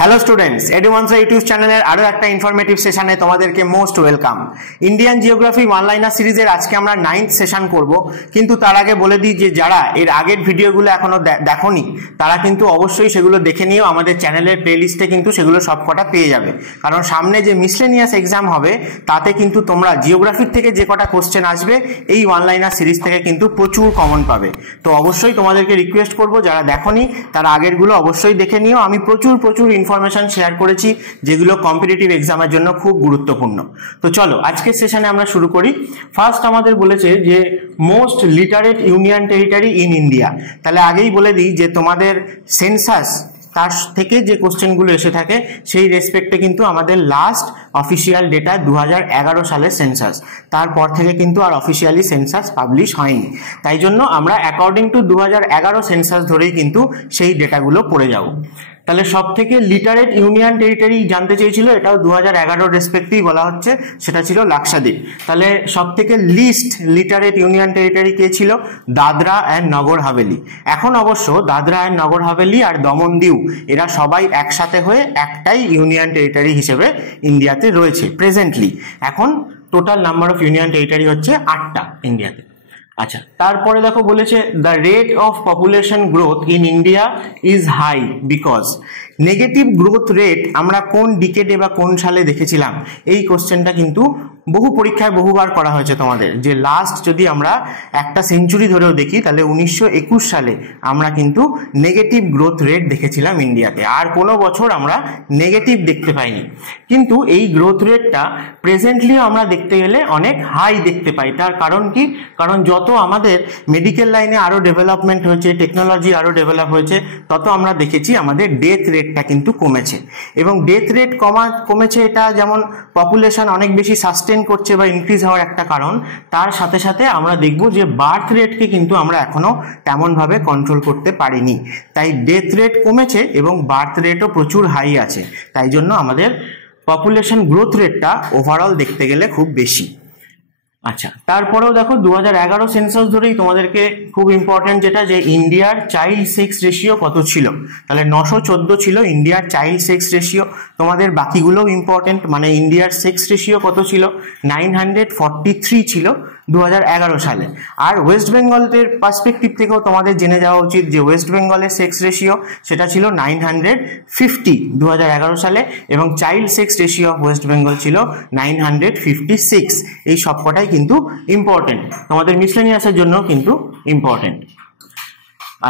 Hello students, এডুমন্ত্রা YouTube চ্যানেলের আরো একটা ইনফরমেটিভ সেশনে তোমাদেরকে most welcome. Indian geography one liner সিরিজের আজকে আমরা 9th সেশন করব, কিন্তু তার আগে বলে দিই যে যারা এর আগের ভিডিওগুলো এখনো দেখোনি তারা কিন্তু অবশ্যই সেগুলো দেখে নিও। আমাদের চ্যানেলের প্লেলিস্টে কিন্তু সেগুলো সবকটা পেয়ে যাবে, কারণ সামনে যে মিসলেনিয়াস এক্সাম হবে তাতে কিন্তু তোমরা জিওগ্রাফির থেকে যে কটা কোশ্চেন আসবে এই ওয়ান লাইনার সিরিজ থেকে কিন্তু প্রচুর কমন পাবে। তো অবশ্যই তোমাদেরকে রিকোয়েস্ট করব যারা দেখোনি তারা আগেরগুলো অবশ্যই দেখে নিও। আমি প্রচুর ইনফরমেশন শেয়ার করেছি যেগুলো কম্পিটিটিভ এক্সামের জন্য খুব গুরুত্বপূর্ণ। তো চলো আজকের সেশনে আমরা শুরু করি। ফার্স্ট আমাদের বলেছে যে most literate union territory in India. তাহলে আগেই বলে দিই যে তোমাদের সেন্সাস তার থেকে যে কোশ্চেনগুলো এসে থাকে সেই রেসপেক্টে কিন্তু আমাদের লাস্ট অফিসিয়াল ডেটা 2011 সালের সেন্সাস, তারপর থেকে কিন্তু আর অফিসিয়ালি সেন্সাস পাবলিশ হয়নি। তাই জন্য আমরা অ্যাকর্ডিং টু 2011 সেন্সাস ধরেই কিন্তু সেই ডেটাগুলো পড়ে যাব। তাহলে সব থেকে লিটারেট ইউনিয়ন টেরিটরি জানতে চেয়েছিল, এটাও 2011 রেসপেক্টেই বলা হচ্ছে, সেটা ছিল লাক্ষাদ্বীপ। তাহলে সব থেকে লিস্ট লিটারেট ইউনিয়ন টেরিটরি কে ছিল? দাদরা অ্যান্ড নগর হাভেলি। এখন অবশ্য দাদরা অ্যান্ড নগর হাভেলি আর দমন দিউ এরা সবাই একসাথে হয়ে একটাই ইউনিয়ন টেরিটরি হিসেবে ইন্ডিয়াতে রয়েছে প্রেজেন্টলি। এখন total number of union territory হচ্ছে 8টা ইন্ডিয়াতে। আচ্ছা, তারপরে দেখো বলেছে the rate of population growth in India is high because. Negative growth rate আমরা কোন ডিকেডে বা কোন সালে দেখেছিলাম? এই কোশ্চেনটা কিন্তু বহু পরীক্ষায় বহুবার করা হয়েছে তোমাদের, যে লাস্ট যদি আমরা একটা সেঞ্চুরি ধরেও দেখি তাহলে 1921 সালে আমরা কিন্তু নেগেটিভ গ্রোথ রেট দেখেছিলাম ইন্ডিয়াতে। আর কোনো বছর আমরা নেগেটিভ দেখতে পাইনি, কিন্তু এই গ্রোথ রেটটা প্রেজেন্টলিও আমরা দেখতে গেলে অনেক হাই দেখতে পাই। তার কারণ কি? কারণ যত আমাদের মেডিকেল লাইনে আরো ডেভেলপমেন্ট হয়েছে, টেকনোলজি আরো ডেভেলপ হয়েছে, তত আমরা দেখেছি আমাদের ডেথ রেটটা কিন্তু কমেছে। এবং ডেথ রেট কমেছে এটা যেমন পপুলেশন অনেক বেশি সাস্টেন করছে বা ইনক্রিজ হওয়ার একটা কারণ, তার সাথে সাথে আমরা দেখব যে বার্থ রেটকে কিন্তু আমরা এখনো তেমন ভাবে কন্ট্রোল করতে পারিনি। তাই ডেথ রেট কমেছে এবং বার্থ রেটও প্রচুর হাই আছে। তাই জন্য আমাদের পপুলেশন গ্রোথ রেটটা ওভারঅল দেখতে গেলে খুব বেশি। আচ্ছা, তারপরেও দেখো 2011 সেন্সাস ধরেই তোমাদেরকে খুব ইম্পর্টেন্ট যেটা, যে ইন্ডিয়ার চাইল্ড সেক্স রেশিও কত ছিল। তাহলে 914 ছিল ইন্ডিয়ার চাইল্ড সেক্স রেশিও। তোমাদের বাকিগুলোও ইম্পর্টেন্ট, মানে ইন্ডিয়ার সেক্স রেশিও কত ছিল? 943 ছিল 2011 সালে। আর ওয়েস্ট বেঙ্গলের পার্সপেক্টিভ থেকেও তোমাদের জেনে যাওয়া উচিত যে ওয়েস্ট বেঙ্গলের সেক্স রেশিও সেটা ছিল 950 2011 সালে, এবং child sex ratio of West Bengal ছিল 956। এই সবকটাই কিন্তু ইম্পর্টেন্ট, তোমাদের মিসলেনিয়াসের জন্য কিন্তু ইম্পর্টেন্ট।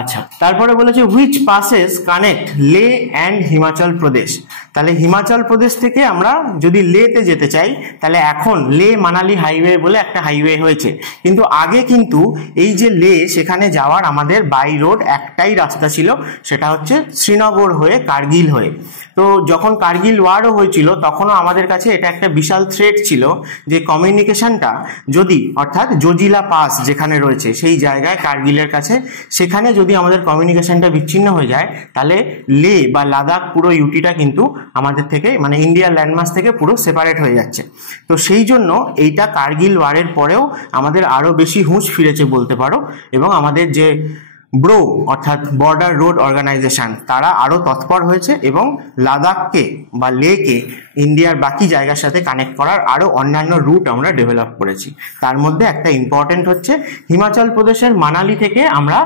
আচ্ছা, তারপরে বলেছে হুইচ পাসেস কানেক্ট লে অ্যান্ড হিমাচল প্রদেশ। তাহলে হিমাচল প্রদেশ থেকে আমরা যদি লেতে যেতে চাই তাহলে এখন লে মানালি হাইওয়ে বলে একটা হাইওয়ে হয়েছে, কিন্তু আগে কিন্তু এই যে লে সেখানে যাওয়ার আমাদের বাই রোড একটাই রাস্তা ছিল, সেটা হচ্ছে শ্রীনগর হয়ে কার্গিল হয়ে। তো যখন কার্গিল ওয়ারও হয়েছিল তখনও আমাদের কাছে এটা একটা বিশাল থ্রেট ছিল যে কমিউনিকেশনটা যদি, অর্থাৎ জজিলা পাস যেখানে রয়েছে সেই জায়গায় কার্গিলের কাছে, সেখানে যদি আমাদের কমিউনিকেশনটা বিচ্ছিন্ন হয়ে যায় তাহলে লে বা লাদাখ পুরো ইউটিটা কিন্তু আমাদের থেকে, মানে ইন্ডিয়ার ল্যান্ডমাস থেকে পুরো সেপারেট হয়ে যাচ্ছে। তো সেই জন্য এইটা কার্গিল ওয়ারের পরেও আমাদের আরো বেশি হুঁশ ফিরেছে বলতে পারো, এবং আমাদের যে ব্রো অর্থাৎ বর্ডার রোড অর্গানাইজেশন তারা আরো তৎপর হয়েছে এবং লাদাখকে বা লেকে ইন্ডিয়ার বাকি জায়গার সাথে কানেক্ট করার আরো অন্যান্য রুট আমরা ডেভেলপ করেছি। তার মধ্যে একটা ইম্পর্টেন্ট হচ্ছে হিমাচল প্রদেশের মানালি থেকে আমরা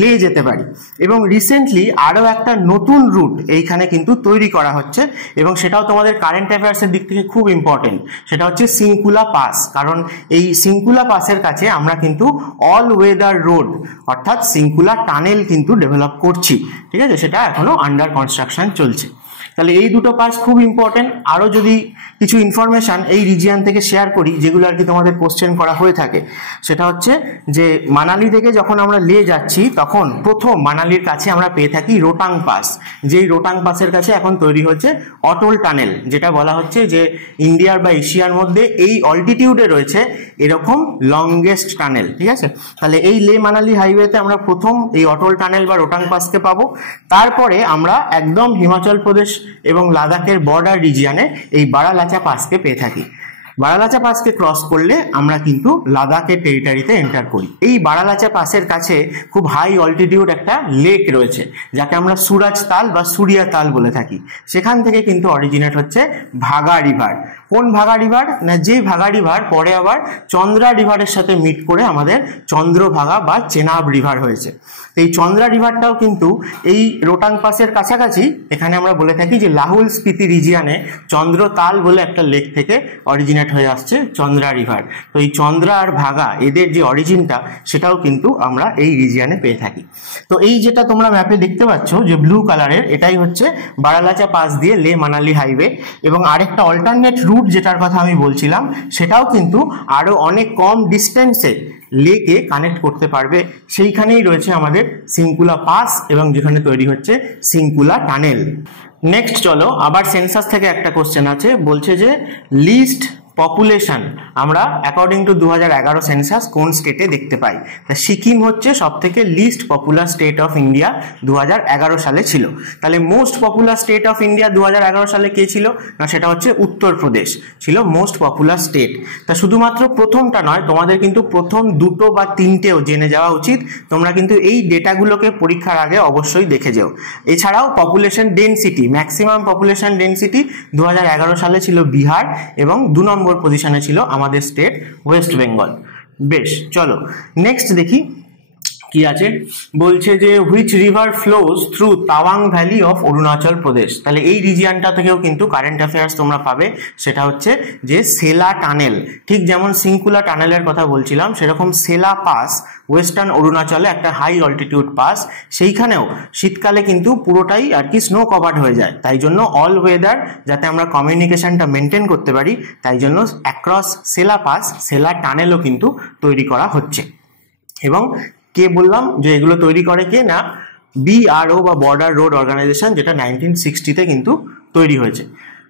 লে যেতে পারি, এবং রিসেন্টলি আরো একটা নতুন রুট এইখানে কিন্তু তৈরি করা হচ্ছে, এবং সেটাও তোমাদের কারেন্ট অ্যাফেয়ার্সের দিক থেকে খুব ইম্পর্টেন্ট। সেটা হচ্ছে সিঙ্কুলা পাস, কারণ এই সিঙ্কুলা পাসের কাছে আমরা কিন্তু অল ওয়েদার রোড অর্থাৎ সিঙ্কুলা টানেল কিন্তু ডেভেলপ করছি, ঠিক আছে? সেটা এখনো আন্ডার কনস্ট্রাকশন চলছে। তাহলে এই দুটো পাস খুব ইম্পর্টেন্ট। আরো যদি কিছু ইনফরমেশন এই রিজিয়ন থেকে শেয়ার করি যেগুলো আর কি তোমাদের কোশ্চেন করা হয়ে থাকে, সেটা হচ্ছে যে মানালি থেকে যখন আমরা লে যাচ্ছি তখন প্রথম মানালির কাছে আমরা পেয়ে থাকি রোটাং পাস। যেই রোটাং পাসের কাছে এখন তৈরি হচ্ছে অটল টানেল, যেটা বলা হচ্ছে যে ইন্ডিয়ার বা এশিয়ার মধ্যে এই অল্টিটিউডে রয়েছে এরকম লংগেস্ট টানেল, ঠিক আছে? তাহলে এই লে মানালি হাইওয়েতে আমরা প্রথম এই অটল টানেল বা রোটাং পাসকে পাবো। তারপরে আমরা একদম হিমাচল প্রদেশ এবং লাদাখের বর্ডার রিজিয়নে এই বারালাচা পাসকে পেয়ে থাকি। বারালাচা পাসকে ক্রস করলে আমরা কিন্তু লাদাখের টেরিটরিতে এন্টার করি। এই বারালাচা পাসের কাছে খুব হাই অল্টিটিউড একটা লেক রয়েছে, যাকে আমরা সুরাজ তাল বা সুরিয়া তাল বলে থাকি। সেখান থেকে কিন্তু অরিজিনেট হচ্ছে ভাগা রিভার। কোন ভাগা রিভার? না যে ভাগা রিভার পরে আবার চন্দ্রা রিভারের সাথে মিট করে আমাদের চন্দ্রভাগা বা চেনাব রিভার হয়েছে। এই চন্দ্রা রিভারটাও কিন্তু এই রোটাং পাসের কাছাকাছি, এখানে আমরা বলে থাকি যে লাহুল স্পিতি রিজিয়ানে চন্দ্রতাল বলে একটা লেক থেকে অরিজিনেট হয়ে আসছে চন্দ্রা রিভার। তো এই চন্দ্রা আর ভাগা এদের যে অরিজিনটা সেটাও কিন্তু আমরা এই রিজিয়ানে পেয়ে থাকি। তো এই যেটা তোমরা ম্যাপে দেখতে পাচ্ছ যে ব্লু কালারের, এটাই হচ্ছে বারালাচা পাস দিয়ে লে মানালি হাইওয়ে। এবং আরেকটা অল্টারনেট রুট যেটার কথা আমি বলছিলাম, সেটাও কিন্তু আরো অনেক কম ডিস্টেন্সে লেকে কানেক্ট করতে পারবে। সেইখানেই রয়েছে আমাদের সিংকুলা পাস এবং যেখানে তৈরি হচ্ছে সিংকুলা টানেল। নেক্সট চলো, আবার সেন্সাস থেকে একটা কোশ্চেন আছে, বলছে যে লিস্ট পপুলেশন আমরা অ্যাকর্ডিং টু 2011 সেন্সাস কোন স্টেটে দেখতে পাই? তা সিকিম হচ্ছে সব থেকে least popular state of India 2011 সালে ছিল। তাহলে most popular state of India 2011 সালে কে ছিল? না সেটা হচ্ছে উত্তরপ্রদেশ ছিল মোস্ট পপুলার স্টেট। তা শুধুমাত্র প্রথমটা নয়, তোমাদের কিন্তু প্রথম দুটো বা তিনটেও জেনে যাওয়া উচিত। তোমরা কিন্তু এই ডেটাগুলোকে পরীক্ষার আগে অবশ্যই দেখে যাও। এছাড়াও population density, maximum population density 2011 সালে ছিল বিহার এবং 2 নম্বর পজিশনে ছিল আমাদের স্টেট ওয়েস্ট বেঙ্গল। বেশ, চলো নেক্সট দেখি কি আছে। বলছে যে which river flows through Tawang valley of Arunachal Pradesh. তাহলে এই রিজিয়নটা থেকেও কিন্তু কারেন্ট অ্যাফেয়ার্স তোমরা পাবে। সেটা হচ্ছে যে সেলা টানেল। ঠিক যেমন সিংকুলা টানেলের কথা বলছিলাম, সেরকম সেলা পাস ওয়েস্টার্ন অরুণাচলে একটা হাই অল্টিটিউড পাস। সেইখানেও শীতকালে কিন্তু পুরোটাই আর কি স্নো কভার্ড হয়ে যায়। তাই জন্য অল ওয়েদার যাতে আমরা কমিউনিকেশনটা মেনটেন করতে পারি, তাই জন্য অ্যাক্রস সেলা পাস সেলা টানেলও কিন্তু তৈরি করা হচ্ছে। এবং কে বললাম যে এগুলো তৈরি করে কে? না BRO বা বর্ডার রোড অর্গানাইজেশন, যেটা 1960-তে কিন্তু তৈরি হয়েছে।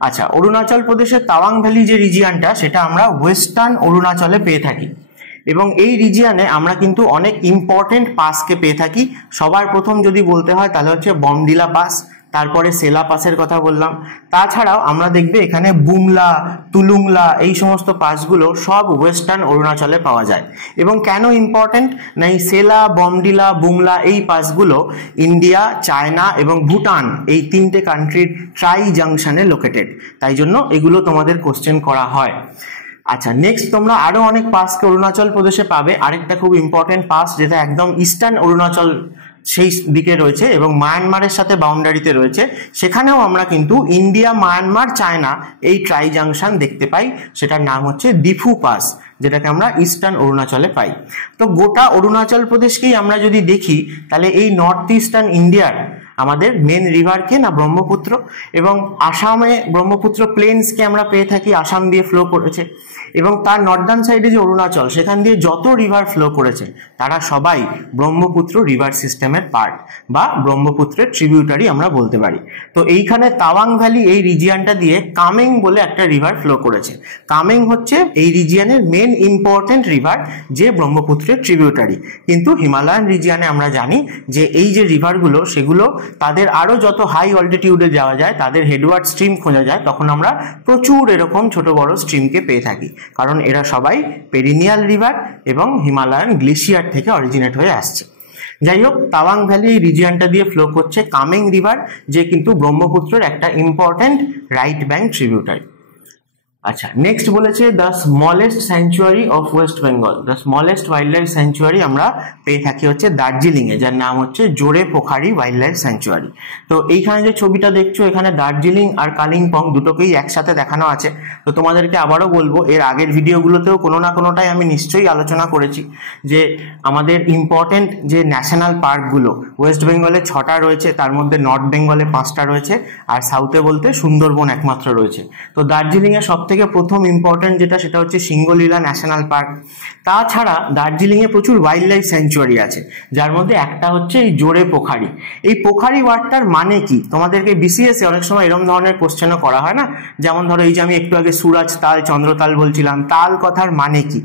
আচ্ছা, অরুণাচল প্রদেশের তাওয়াং ভ্যালি যে রিজিয়নটা, সেটা আমরা ওয়েস্টার্ন অরুণাচলে পেয়ে থাকি। এবং এই রিজিয়নে আমরা কিন্তু অনেক ইম্পর্টেন্ট পাসকে পেয়ে থাকি। সবার প্রথম যদি বলতে হয় তাহলে হচ্ছে বমডিলা পাস, তারপরে সেলা পাসের কথা বললাম। তাছাড়াও আমরা দেখবে এখানে বুমলা, তুলুংলা এই সমস্ত পাসগুলো সব ওয়েস্টার্ন অরুণাচলে পাওয়া যায়। এবং কেন ইম্পর্টেন্ট? না এই সেলা, বমডিলা, বুমলা এই পাসগুলো ইন্ডিয়া, চায়না এবং ভুটান এই 3টে কান্ট্রির ট্রাই জাংশনে লোকেটেড। তাই জন্য এগুলো তোমাদের কোশ্চেন করা হয়। আচ্ছা, নেক্সট তোমরা আরো অনেক পাসকে অরুণাচল প্রদেশে পাবে। আরেকটা খুব ইম্পর্টেন্ট পাস যেটা একদম ইস্টার্ন অরুণাচল সেই দিকে রয়েছে এবং মায়ানমারের সাথে বাউন্ডারিতে রয়েছে, সেখানেও আমরা কিন্তু ইন্ডিয়া, মায়ানমার, চায়না এই ট্রাই জাংশন দেখতে পাই। সেটার নাম হচ্ছে ডিফু পাস, যেটাকে আমরা ইস্টার্ন অরুণাচলে পাই। তো গোটা অরুণাচল প্রদেশকেই আমরা যদি দেখি, তাহলে এই নর্থ ইস্টার্ন ইন্ডিয়ার আমাদের মেন রিভারকে না ব্রহ্মপুত্র, এবং আসামে ব্রহ্মপুত্র প্লেন্সকে আমরা পেয়ে থাকি, আসাম দিয়ে ফ্লো করেছে। এবং তার নর্দার্ন সাইডে যে অরুণাচল, সেখান দিয়ে যত রিভার ফ্লো করেছে তারা সবাই ব্রহ্মপুত্র রিভার সিস্টেমের পার্ট বা ব্রহ্মপুত্রের ট্রিবিউটারি আমরা বলতে পারি। তো এইখানে তাওয়াং ভ্যালি এই রিজিয়নটা দিয়ে কামেং বলে একটা রিভার ফ্লো করেছে। কামেং হচ্ছে এই রিজিয়নের মেন ইম্পর্টেন্ট রিভার, যে ব্রহ্মপুত্রের ট্রিবিউটারি। কিন্তু হিমালয়ান রিজিয়নে আমরা জানি যে এই যে রিভারগুলো, সেগুলো তাদের আরো যত হাই অল্টিটিউডে যাওয়া যায়, তাদের হেডওয়ার্ড স্ট্রিম খোঁজা যায়, তখন আমরা প্রচুর এরকম ছোট বড় স্ট্রিমকে পেয়ে থাকি, কারণ এরা সবাই পেরিনিয়াল রিভার এবং হিমালয়ান গ্লেশিয়ার থেকে অরিজিনেট হয়ে আসছে। যাই হোক, তাওয়াং ভ্যালি এই রিজিয়নটা দিয়ে ফ্লো করছে কামেং রিভার, যে কিন্তু ব্রহ্মপুত্রের একটা ইম্পর্টেন্ট রাইট ব্যাঙ্ক ট্রিবিউটারি। আচ্ছা, নেক্সট বলেছে the smallest sanctuary of West Bengal. The smallest wild life sanctuary আমরা পেয়ে থাকি হচ্ছে দার্জিলিংয়ে, যার নাম হচ্ছে জোরে পোখারি ওয়াইল্ড লাইফ স্যাংচুয়ারি। তো এইখানে যে ছবিটা দেখছো, এখানে দার্জিলিং আর কালিম্পং দুটোকেই একসাথে দেখানো আছে। তো তোমাদেরকে আবারও বলবো, এর আগের ভিডিওগুলোতেও কোনো না কোনোটাই আমি নিশ্চয়ই আলোচনা করেছি যে আমাদের ইম্পর্টেন্ট যে ন্যাশনাল পার্কগুলো ওয়েস্ট বেঙ্গলে 6টা রয়েছে, তার মধ্যে নর্থ বেঙ্গলে 5টা রয়েছে, আর সাউথে বলতে সুন্দরবন একমাত্র রয়েছে। তো দার্জিলিংয়ে সব থেকে প্রথম ইম্পর্টেন্ট যেটা, সেটা হচ্ছে সিঙ্গলীলা ন্যাশনাল পার্ক। তাছাড়া দার্জিলিংয়ে প্রচুর ওয়াইল্ড লাইফ স্যাংচুয়ারি আছে, যার মধ্যে একটা হচ্ছে এই জোরে পোখারি। এই পোখারি ওয়ার্ডটার মানে কি? তোমাদেরকে বিসিএস এ অনেক সময় এরকম ধরনের কোশ্চেনও করা হয় না, যেমন ধরো এই যে আমি একটু আগে সুরাজ তাল, চন্দ্রতাল বলছিলাম, তাল কথার মানে কি?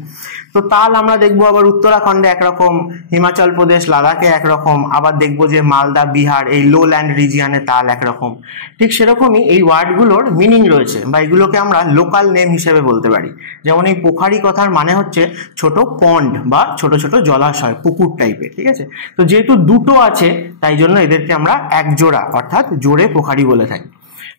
তো তাল আমরা দেখবো আবার উত্তরাখণ্ডে একরকম, হিমাচল প্রদেশ, লাদাখে একরকম, আবার দেখবো যে মালদা, বিহার এই লো ল্যান্ড রিজিয়নে তাল একরকম। ঠিক সেরকমই এই ওয়ার্ডগুলোর মিনিং রয়েছে, বা এগুলোকে আমরা লোকাল লোকাল নেম হিসেবে বলতে পারি। যেমন এই পোখারি কথার মানে হচ্ছে ছোট পন্ড বা ছোট ছোট জলাশয়, পুকুর টাইপের, ঠিক আছে। তো যেহেতু দুটো আছে তাই জন্য এদেরকে আমরা এক জোড়া অর্থাৎ জোড়ে পোখারি বলে থাকি।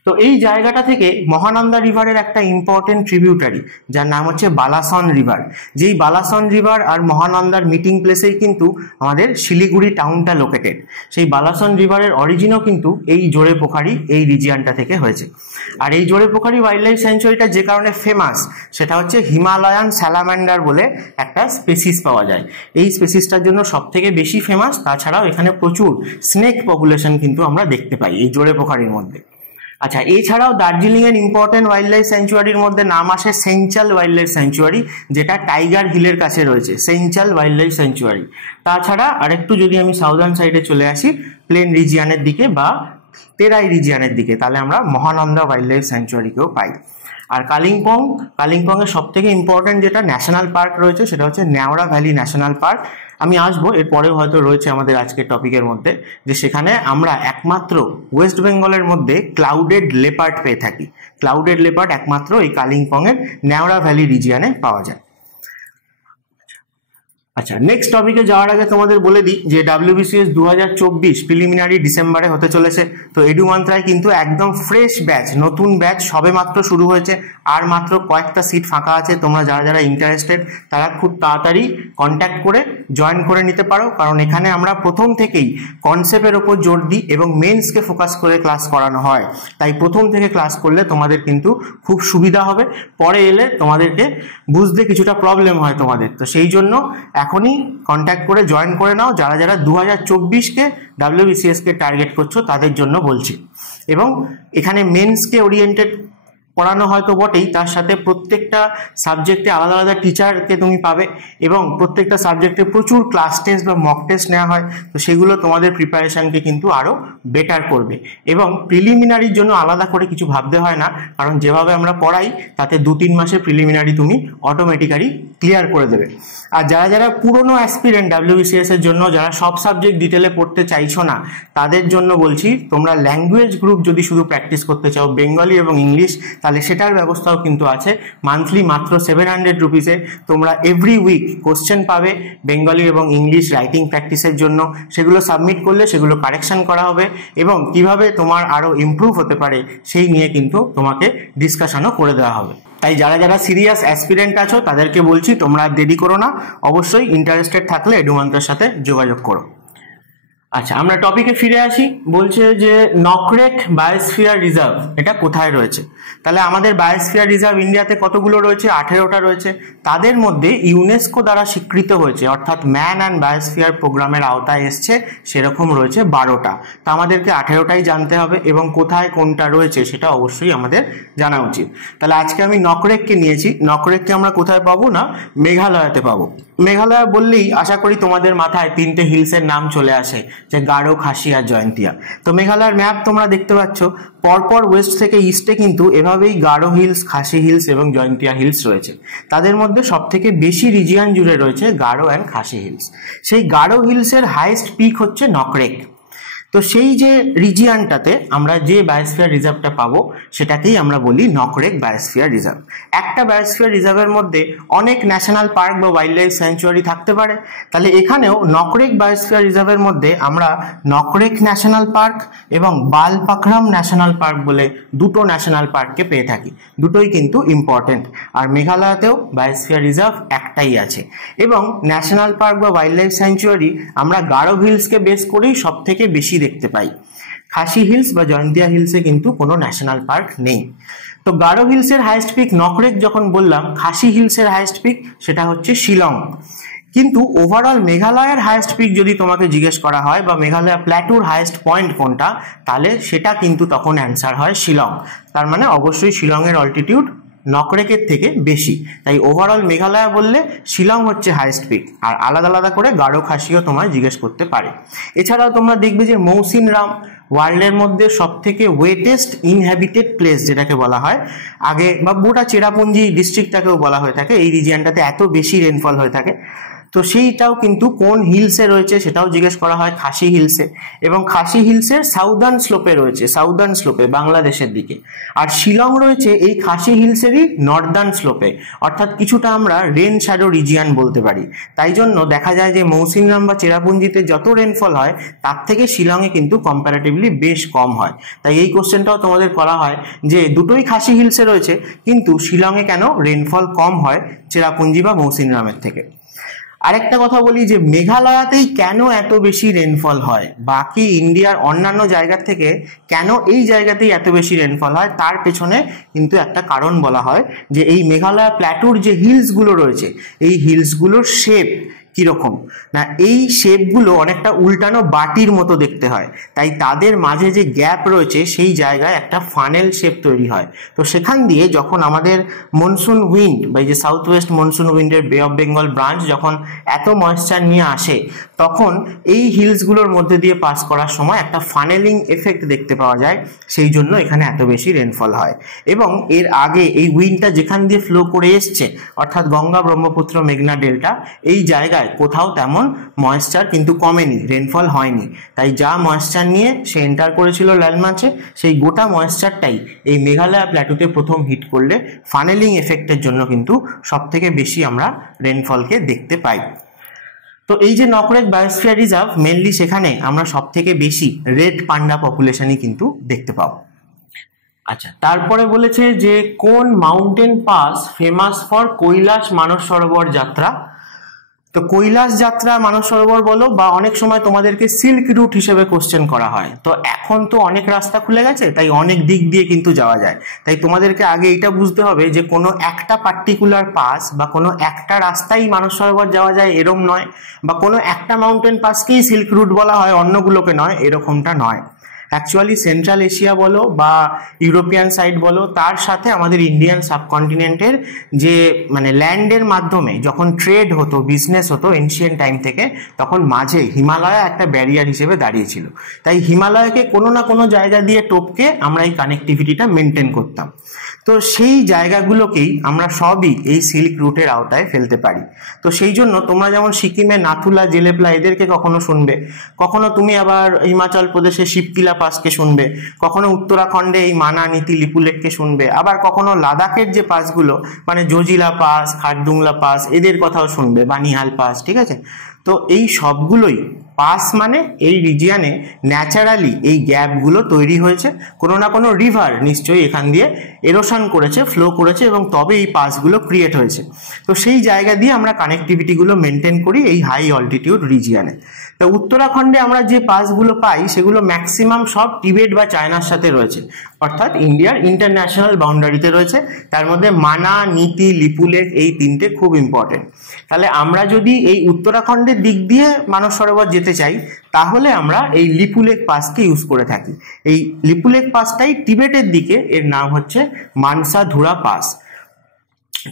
তো এই জায়গাটা থেকে মহানন্দা রিভারের একটা ইম্পর্টেন্ট ট্রিবিউটারি যার নাম হচ্ছে বালাসন রিভার, যেই বালাসন রিভার আর মহানন্দার মিটিং প্লেসেই কিন্তু আমাদের শিলিগুড়ি টাউনটা লোকেটেড। সেই বালাসন রিভারের অরিজিনও কিন্তু এই জোড়ে পোখারি এই রিজিয়ানটা থেকে হয়েছে। আর এই জোড়ে পোখারি ওয়াইল্ড লাইফ স্যাংচুয়ারিটা যে কারণে ফেমাস সেটা হচ্ছে হিমালয়ান স্যালামান্ডার বলে একটা স্পেসিস পাওয়া যায়। এই স্পেসিসটার জন্য সব থেকে বেশি ফেমাস। তাছাড়াও এখানে প্রচুর স্নেক পপুলেশন কিন্তু আমরা দেখতে পাই এই জোড়ে পোখারির মধ্যে। আচ্ছা, এছাড়াও দার্জিলিং এর ইম্পর্টেন্ট ওয়াইল্ড লাইফ স্যাংচুয়ারির মধ্যে নাম আসে সেঞ্চাল ওয়াইল্ড লাইফ স্যাংচুয়ারি, যেটা টাইগার হিলের কাছে রয়েছে, সেঞ্চাল ওয়াইল্ড লাইফ স্যাংচুয়ারি। তাছাড়া আরেকটু যদি আমি সাউদার্ন সাইডে চলে আসি, প্লেন রিজিয়ানের দিকে বা তেরাই রিজিয়ানের দিকে, তাহলে আমরা মহানন্দা ওয়াইল্ড লাইফ স্যাংচুয়ারিকেও পাই। আর কালিম্পং এর সব থেকে ইম্পর্টেন্ট যেটা ন্যাশনাল পার্ক রয়েছে সেটা হচ্ছে নেওড়া ভ্যালি ন্যাশনাল পার্ক। আমি আসবো এরপরেও, হয়তো রয়েছে আমাদের আজকের টপিকের মধ্যে, যে সেখানে আমরা একমাত্র ওয়েস্ট বেঙ্গলের মধ্যে ক্লাউডেড লেপার্ড পেয়ে থাকি। ক্লাউডেড লেপার্ড একমাত্র এই কালিম্পং এর নেওড়া ভ্যালি রিজিয়নে পাওয়া যায়। আচ্ছা, নেক্সট টপিকে যাওয়ার আগে তোমাদের বলে দিই যে WBCS 2024 প্রিলিমিনারি ডিসেম্বরে হতে চলেছে। তো এডু মান্ত্রায় কিন্তু একদম ফ্রেশ ব্যাচ, নতুন ব্যাচ সবে মাত্র শুরু হয়েছে, আর মাত্র কয়েকটা সিট ফাঁকা আছে। তোমরা যারা যারা ইন্টারেস্টেড তারা খুব তাড়াতাড়ি কন্ট্যাক্ট করে জয়েন করে নিতে পারো, কারণ এখানে আমরা প্রথম থেকেই কনসেপ্টের ওপর জোর দিই এবং মেন্সকে ফোকাস করে ক্লাস করানো হয়। তাই প্রথম থেকে ক্লাস করলে তোমাদের কিন্তু খুব সুবিধা হবে, পরে এলে তোমাদেরকে বুঝতে কিছুটা প্রবলেম হয় তোমাদের। তো সেই জন্য এখনই কন্ট্যাক্ট করে জয়েন করে নাও, যারা যারা 2024কে WBCS কে টার্গেট করছো তাদের জন্য বলছি। এবং এখানে মেন্সকে ওরিয়েন্টেড পড়ানো হয়তো বটেই, তার সাথে প্রত্যেকটা সাবজেক্টে আলাদা আলাদা টিচারকে তুমি পাবে এবং প্রত্যেকটা সাবজেক্টে প্রচুর ক্লাস টেস্ট বা মক টেস্ট নেওয়া হয়। তো সেগুলো তোমাদের প্রিপারেশনকে কিন্তু আরও বেটার করবে। এবং প্রিলিমিনারির জন্য আলাদা করে কিছু ভাবতে হয় না, কারণ যেভাবে আমরা পড়াই তাতে 2-3 মাসের প্রিলিমিনারি তুমি অটোমেটিক্যালি ক্লিয়ার করে দেবে। আর যারা যারা পুরনো অ্যাসপিরেন্ট WBCS এর জন্য, যারা সব সাবজেক্ট ডিটেলে পড়তে চাইছো না, তাদের জন্য বলছি তোমরা ল্যাঙ্গুয়েজ গ্রুপ যদি শুধু প্র্যাকটিস করতে চাও, বেঙ্গলি এবং ইংলিশ, তাহলে সেটার ব্যবস্থাও কিন্তু আছে। মান্থলি মাত্র 700 রুপিসে তোমরা এভরি উইক কোশ্চেন পাবে বেঙ্গলি এবং ইংলিশ রাইটিং প্র্যাকটিসের জন্য। সেগুলো সাবমিট করলে সেগুলো কারেকশন করা হবে এবং কিভাবে তোমার আরও ইমপ্রুভ হতে পারে সেই নিয়ে কিন্তু তোমাকে ডিসকাশনও করে দেওয়া হবে। তাই যারা যারা সিরিয়াস অ্যাসপিরেন্ট আছো তাদেরকে বলছি তোমরা দেরি করো না, অবশ্যই ইন্টারেস্টেড থাকলে এডুমান্ত্রার সাথে যোগাযোগ করো। আচ্ছা, আমরা টপিকে ফিরে আসি। বলছে যে নকরেক বায়োস্ফিয়ার রিজার্ভ এটা কোথায় রয়েছে। তাহলে আমাদের বায়োস্ফিয়ার রিজার্ভ ইন্ডিয়াতে কতগুলো রয়েছে? 18টা রয়েছে। তাদের মধ্যে ইউনেস্কো দ্বারা স্বীকৃত হয়েছে, অর্থাৎ ম্যান অ্যান্ড বায়োস্ফিয়ার প্রোগ্রামের আওতায় এসছে, সেরকম রয়েছে 12টা। তো আমাদেরকে 18টাই জানতে হবে এবং কোথায় কোনটা রয়েছে সেটা অবশ্যই আমাদের জানা উচিত। তাহলে আজকে আমি নকরেককে নিয়েছি। নকরেককে আমরা কোথায় পাবো? না, মেঘালয়াতে পাবো। মেঘালয় বললেই আশা করি তোমাদের মাথায় 3টে হিলসের নাম চলে আসে, যে গারো, খাসি আর জয়ন্তিয়া। তো মেঘালয়ের ম্যাপ তোমরা দেখতে পাচ্ছ, পরপর ওয়েস্ট থেকে ইস্টে কিন্তু এভাবেই গারো হিলস, খাসি হিলস এবং জয়ন্তিয়া হিলস রয়েছে। তাদের মধ্যে সব থেকে বেশি রিজিয়ন জুড়ে রয়েছে গারো অ্যান্ড খাসি হিলস। সেই গারো হিলসের হাইয়েস্ট পিক হচ্ছে নকরেক। তো সেই যে রিজিয়নটাতে আমরা যে বায়োস্ফিয়ার রিজার্ভটা পাবো সেটাকেই আমরা বলি নকরেক বায়োস্ফিয়ার রিজার্ভ। একটা বায়োস্ফিয়ার রিজার্ভের মধ্যে অনেক ন্যাশনাল পার্ক বা ওয়াইল্ড লাইফ স্যাংচুয়ারি থাকতে পারে। তাহলে এখানেও নকরেক বায়োস্ফিয়ার রিজার্ভের মধ্যে আমরা নকরেক ন্যাশনাল পার্ক এবং বালপাখরাম ন্যাশনাল পার্ক বলে দুটো ন্যাশনাল পার্ককে পেয়ে থাকি। দুটোই কিন্তু ইম্পর্টেন্ট। আর মেঘালয়তেও বায়োস্ফিয়ার রিজার্ভ একটাই আছে। এবং ন্যাশনাল পার্ক বা ওয়াইল্ড লাইফ স্যাংচুয়ারি আমরা গারো হিলসকে বেস করেই সব থেকে বেশি দেখতে পাই। খাসি হিলস বা জয়ন্তিয়া হিলসে কিন্তু কোনো ন্যাশনাল পার্ক নেই। তো গারো হিলসের হাইয়েস্ট পিক নকরেক যখন বললাম, খাসি হিলসের হাইয়েস্ট পিক সেটা হচ্ছে শিলং। কিন্তু ওভারঅল মেঘালয়ের হাইয়েস্ট পিক যদি তোমাকে জিজ্ঞেস করা হয় বা মেঘালয় প্ল্যাটুর হাইয়েস্ট পয়েন্ট কোনটা, তাহলে সেটা কিন্তু তখন অ্যান্সার হয় শিলং। তার মানে অবশ্যই শিলংয়ের অল্টিটিউড নকরেকের থেকে বেশি। তাই ওভারঅল মেঘালয় বললে শিলং হচ্ছে হাইয়েস্ট পিক। আর আলাদা আলাদা করে গারো, খাসিও তোমায় জিজ্ঞেস করতে পারে। এছাড়াও তোমরা দেখবে যে মৌসিনরাম ওয়ার্ল্ডের মধ্যে সব থেকে ওয়েটেস্ট ইনহ্যাবিটেড প্লেস যেটাকে বলা হয়, আগে বা গোটা চেরাপুঞ্জি ডিস্ট্রিক্টটাকেও বলা হয়ে থাকে। এই রিজিয়নটাতে এত বেশি রেনফল হয়ে থাকে। তো সেইটাও কিন্তু কোন হিলসে রয়েছে সেটাও জিজ্ঞেস করা হয়, খাসি হিলসে, এবং খাসি হিলসের সাউদার্ন স্লোপে রয়েছে, সাউদার্ন স্লোপে বাংলাদেশের দিকে। আর শিলং রয়েছে এই খাসি হিলসেরই নর্দার্ন স্লোপে, অর্থাৎ কিছুটা আমরা রেন শ্যাডো রিজিয়ান বলতে পারি। তাই জন্য দেখা যায় যে মৌসিনরাম বা চেরাপুঞ্জিতে যত রেনফল হয় তার থেকে শিলংয়ে কিন্তু কম্পারেটিভলি বেশ কম হয়। তাই এই কোশ্চেনটাও তোমাদের করা হয় যে দুটোই খাসি হিলসে রয়েছে কিন্তু শিলংয়ে কেন রেনফল কম হয় চেরাপুঞ্জি বা মৌসিনরামের থেকে। আরেকটা কথা বলি যে মেঘালয়াতেই কেন এত বেশি রেনফল হয়, বাকি ইন্ডিয়ার অন্যান্য জায়গার থেকে কেন এই জায়গাতেই এত বেশি রেনফল হয়, তার পেছনে কিন্তু একটা কারণ বলা হয় যে এই মেঘালয়া প্ল্যাটুর যে হিলসগুলো রয়েছে এই হিলসগুলোর শেপ কিরকম না, এই শেপগুলো অনেকটা উল্টানো বাটির মতো দেখতে হয়, তাই তাদের মাঝে যে গ্যাপ রয়েছে সেই জায়গায় একটা ফানেল শেপ তৈরি হয়। তো সেখান দিয়ে যখন আমাদের মনসুন উইন্ড বা এই যে সাউথ ওয়েস্ট মনসুন উইন্ডের বে অফ বেঙ্গল ব্রাঞ্চ যখন এত ময়েশ্চার নিয়ে আসে তখন এই হিলসগুলোর মধ্যে দিয়ে পাস করার সময় একটা ফানেলিং এফেক্ট দেখতে পাওয়া যায়, সেই জন্য এখানে এত বেশি রেনফল হয়। এবং এর আগে এই উইন্ডটা যেখান দিয়ে ফ্লো করে এসছে অর্থাৎ গঙ্গা ব্রহ্মপুত্র মেঘনা ডেল্টা, এই জায়গায় কোথাও তেমন ময়েশ্চার কিন্তু কমেনি, রেনফল হয়নি। তাই যা ময়েশ্চার নিয়ে সে এন্টার করেছিল ল্যান্ডমার্চে সেই গোটা ময়েশ্চারটাই এই মেঘালয়া প্ল্যাটুতে প্রথম হিট করলে ফানেলিং এফেক্টের জন্য কিন্তু সব থেকে বেশি আমরা রেনফলকে দেখতে পাই। তো এই যে নকরেক বায়োস্ফিয়ার রিজার্ভ মেনলি সেখানে আমরা সব থেকে বেশি রেড পান্ডা পপুলেশনই কিন্তু দেখতে পাবো। আচ্ছা, তারপরে বলেছে যে কোন mountain pass famous for Kailash Manas Sarovar yatra. তো কৈলাস যাত্রা মানস সরোবর বলো বা অনেক সময় তোমাদেরকে সিল্ক রুট হিসেবে কোশ্চেন করা হয়। তো এখন তো অনেক রাস্তা খুলে গেছে তাই অনেক দিক দিয়ে কিন্তু যাওয়া যায়, তাই তোমাদেরকে আগে এটা বুঝতে হবে যে কোনো একটা পার্টিকুলার পাস বা কোনো একটা রাস্তাই মানস সরোবর যাওয়া যায় এরকম নয়, বা কোনো একটা মাউন্টেন পাসকেই সিল্ক রুট বলা হয় অন্যগুলোকে নয়, এরকমটা নয়। অ্যাকচুয়ালি সেন্ট্রাল এশিয়া বলো বা ইউরোপিয়ান সাইড বলো তার সাথে আমাদের ইন্ডিয়ান সাবকন্টিনেন্টের যে মানে ল্যান্ডের মাধ্যমে যখন ট্রেড হতো বিজনেস হতো এনশিয়েন্ট টাইম থেকে, তখন মাঝে হিমালয় একটা ব্যারিয়ার হিসেবে দাঁড়িয়েছিল। তাই হিমালয়কে কোনো না কোনো জায়গা দিয়ে টপকে আমরা এই কানেক্টিভিটিটা মেনটেন করতাম। তো সেই জায়গাগুলোকেই আমরা সবই এই সিল্ক রুটের আওতায় ফেলতে পারি। তো সেই জন্য তোমরা যেমন সিকিমে নাথুলা জেলেপলা এদেরকে কখনো শুনবে, কখনো তুমি আবার হিমাচল প্রদেশে শিবকিলা পাসকে শুনবে, কখনো উত্তরাখণ্ডে এই মানা নীতি লিপুলেককে শুনবে, আবার কখনো লাদাখের যে পাসগুলো মানে জজিলা পাস খারদুংলা পাস এদের কথাও শুনবে, বানিহাল পাস, ঠিক আছে। তো এই সবগুলোই পাস মানে এই রিজিয়ানে ন্যাচারালি এই গ্যাপগুলো তৈরি হয়েছে, কোনো না কোনো রিভার নিশ্চয়ই এখান দিয়ে এরোশন করেছে, ফ্লো করেছে এবং তবে এই পাসগুলো ক্রিয়েট হয়েছে। তো সেই জায়গা দিয়ে আমরা কানেক্টিভিটিগুলো মেনটেন করি এই হাই অল্টিটিউড রিজিয়ানে। তো উত্তরাখণ্ডে আমরা যে পাসগুলো পাই সেগুলো ম্যাক্সিমাম সব টিবেট বা চায়নার সাথে রয়েছে, অর্থাৎ ইন্ডিয়ার ইন্টারন্যাশনাল বাউন্ডারিতে রয়েছে। তার মধ্যে মানা নীতি লিপুলেক এই তিনটে খুব ইম্পর্টেন্ট। তাহলে আমরা যদি এই উত্তরাখণ্ডের দিক দিয়ে মানস সরোবর যেতে চাই তাহলে আমরা এই লিপুলেক পাসকে ইউজ করে থাকি। এই লিপুলেক পাসটাই টিবেটের দিকে, এর নাম হচ্ছে মানসা ধুরা পাস।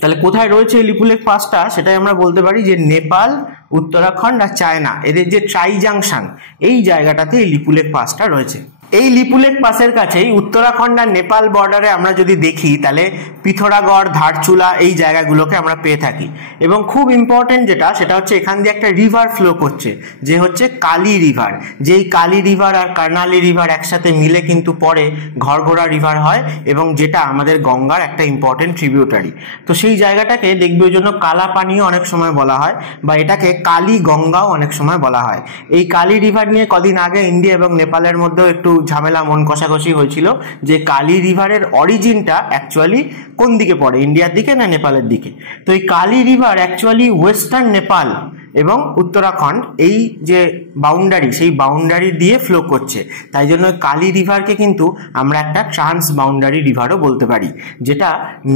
তাহলে কোথায় রয়েছে এই লিপুলেক পাসটা সেটাই আমরা বলতে পারি যে নেপাল, উত্তরাখণ্ড আর চায়না এদের যে ট্রাই জাংশন এই জায়গাটাতে এই লিপুলেক পাসটা রয়েছে। এই লিপুলেক পাসের কাছেই উত্তরাখণ্ড আর নেপাল বর্ডারে আমরা যদি দেখি তাহলে পিথোরাগড় ধারচুলা এই জায়গাগুলোকে আমরা পেয়ে থাকি। এবং খুব ইম্পর্টেন্ট যেটা সেটা হচ্ছে এখান দিয়ে একটা রিভার ফ্লো করছে যে হচ্ছে কালী রিভার, যেই কালী রিভার আর কর্ণালী রিভার একসাথে মিলে কিন্তু পরে ঘরঘোড়া রিভার হয় এবং যেটা আমাদের গঙ্গার একটা ইম্পর্টেন্ট ট্রিবিউটারি। তো সেই জায়গাটাকে দেখবে ওই জন্য কালা পানিও অনেক সময় বলা হয় বা এটাকে কালী গঙ্গাও অনেক সময় বলা হয়। এই কালী রিভার নিয়ে কদিন আগে ইন্ডিয়া এবং নেপালের মধ্যেও একটু ঝামেলা মন কষাকষি হয়েছিল যে কালী রিভারের অরিজিনটা অ্যাকচুয়ালি কোন দিকে পড়ে, ইন্ডিয়ার দিকে না নেপালের দিকে। তো এই Kali river actually western Nepal এবং উত্তরাখণ্ড এই যে বাউন্ডারি সেই বাউন্ডারি দিয়ে ফ্লো করছে, তাই জন্য কালী রিভারকে কিন্তু আমরা একটা ট্রান্স বাউন্ডারি রিভারও বলতে পারি, যেটা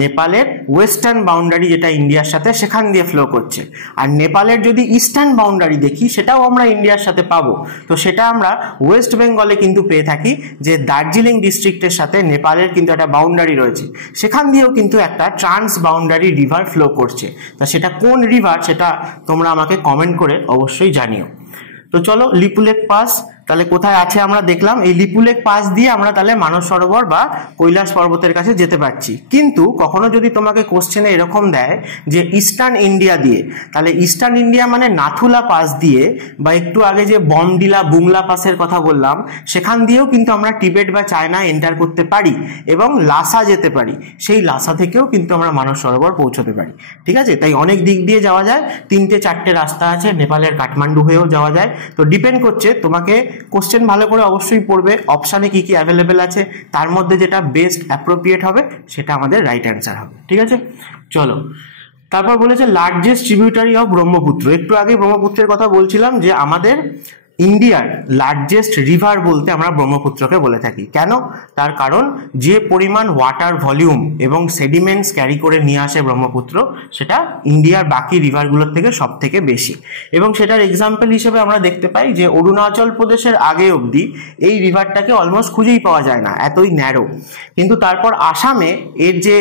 নেপালের ওয়েস্টার্ন বাউন্ডারি যেটা ইন্ডিয়ার সাথে সেখান দিয়ে ফ্লো করছে। আর নেপালের যদি ইস্টার্ন বাউন্ডারি দেখি সেটাও আমরা ইন্ডিয়ার সাথে পাবো, তো সেটা আমরা ওয়েস্ট বেঙ্গলে কিন্তু পেয়ে থাকি যে দার্জিলিং ডিস্ট্রিক্টের সাথে নেপালের কিন্তু একটা বাউন্ডারি রয়েছে, সেখান দিয়েও কিন্তু একটা ট্রান্স বাউন্ডারি রিভার ফ্লো করছে। তা সেটা কোন রিভার সেটা তোমরা আমাকে কমেন্ট করে অবশ্যই জানিও। তো চলো লিপুলেক পাস তাহলে কোথায় আছে আমরা দেখলাম, এই লিপুলেক পাস দিয়ে আমরা তাহলে মানস সরোবর বা কৈলাস পর্বতের কাছে যেতে পারছি। কিন্তু কখনো যদি তোমাকে কোশ্চেনে এরকম দেয় যে ইস্টার্ন ইন্ডিয়া দিয়ে, তাহলে ইস্টার্ন ইন্ডিয়া মানে নাথুলা পাস দিয়ে, বা একটু আগে যে বমডিলা বুমলা পাসের কথা বললাম সেখান দিয়েও কিন্তু আমরা টিবেট বা চায়না এন্টার করতে পারি এবং লাসা যেতে পারি, সেই লাসা থেকেও কিন্তু আমরা মানস সরোবর পৌঁছতে পারি। ঠিক আছে, তাই অনেক দিক দিয়ে যাওয়া যায়, 3-4টে রাস্তা আছে, নেপালের কাঠমান্ডু হয়েও যাওয়া যায়। তো ডিপেন্ড করছে, তোমাকে কোশ্চেন ভালো করে অবশ্যই পড়বে, অপশানে কি কি অ্যাভেলেবেল আছে তার মধ্যে যেটা বেস্ট অ্যাপ্রোপ্রিয়েট হবে সেটা আমাদের রাইট অ্যান্সার হবে। ঠিক আছে, চলো তারপর বলেছে লার্জেস্ট ট্রিবিউটারি অফ ব্রহ্মপুত্র। একটু আগে ব্রহ্মপুত্রের কথা বলছিলাম যে আমাদের ইন্ডিয়ার লার্জেস্ট রিভার বলতে আমরা ব্রহ্মপুত্রকে বলে থাকি। কেন? তার কারণ যে পরিমাণ ওয়াটার ভলিউম এবং সেডিমেন্টস ক্যারি করে নিয়ে আসে ব্রহ্মপুত্র, সেটা ইন্ডিয়ার বাকি রিভারগুলোর থেকে সব থেকে বেশি। এবং সেটার এক্সাম্পল হিসেবে আমরা দেখতে পাই যে অরুণাচল প্রদেশের আগে অবধি এই রিভারটাকে অলমোস্ট খুঁজেই পাওয়া যায় না, এতই ন্যারো। কিন্তু তারপর আসামে এর যে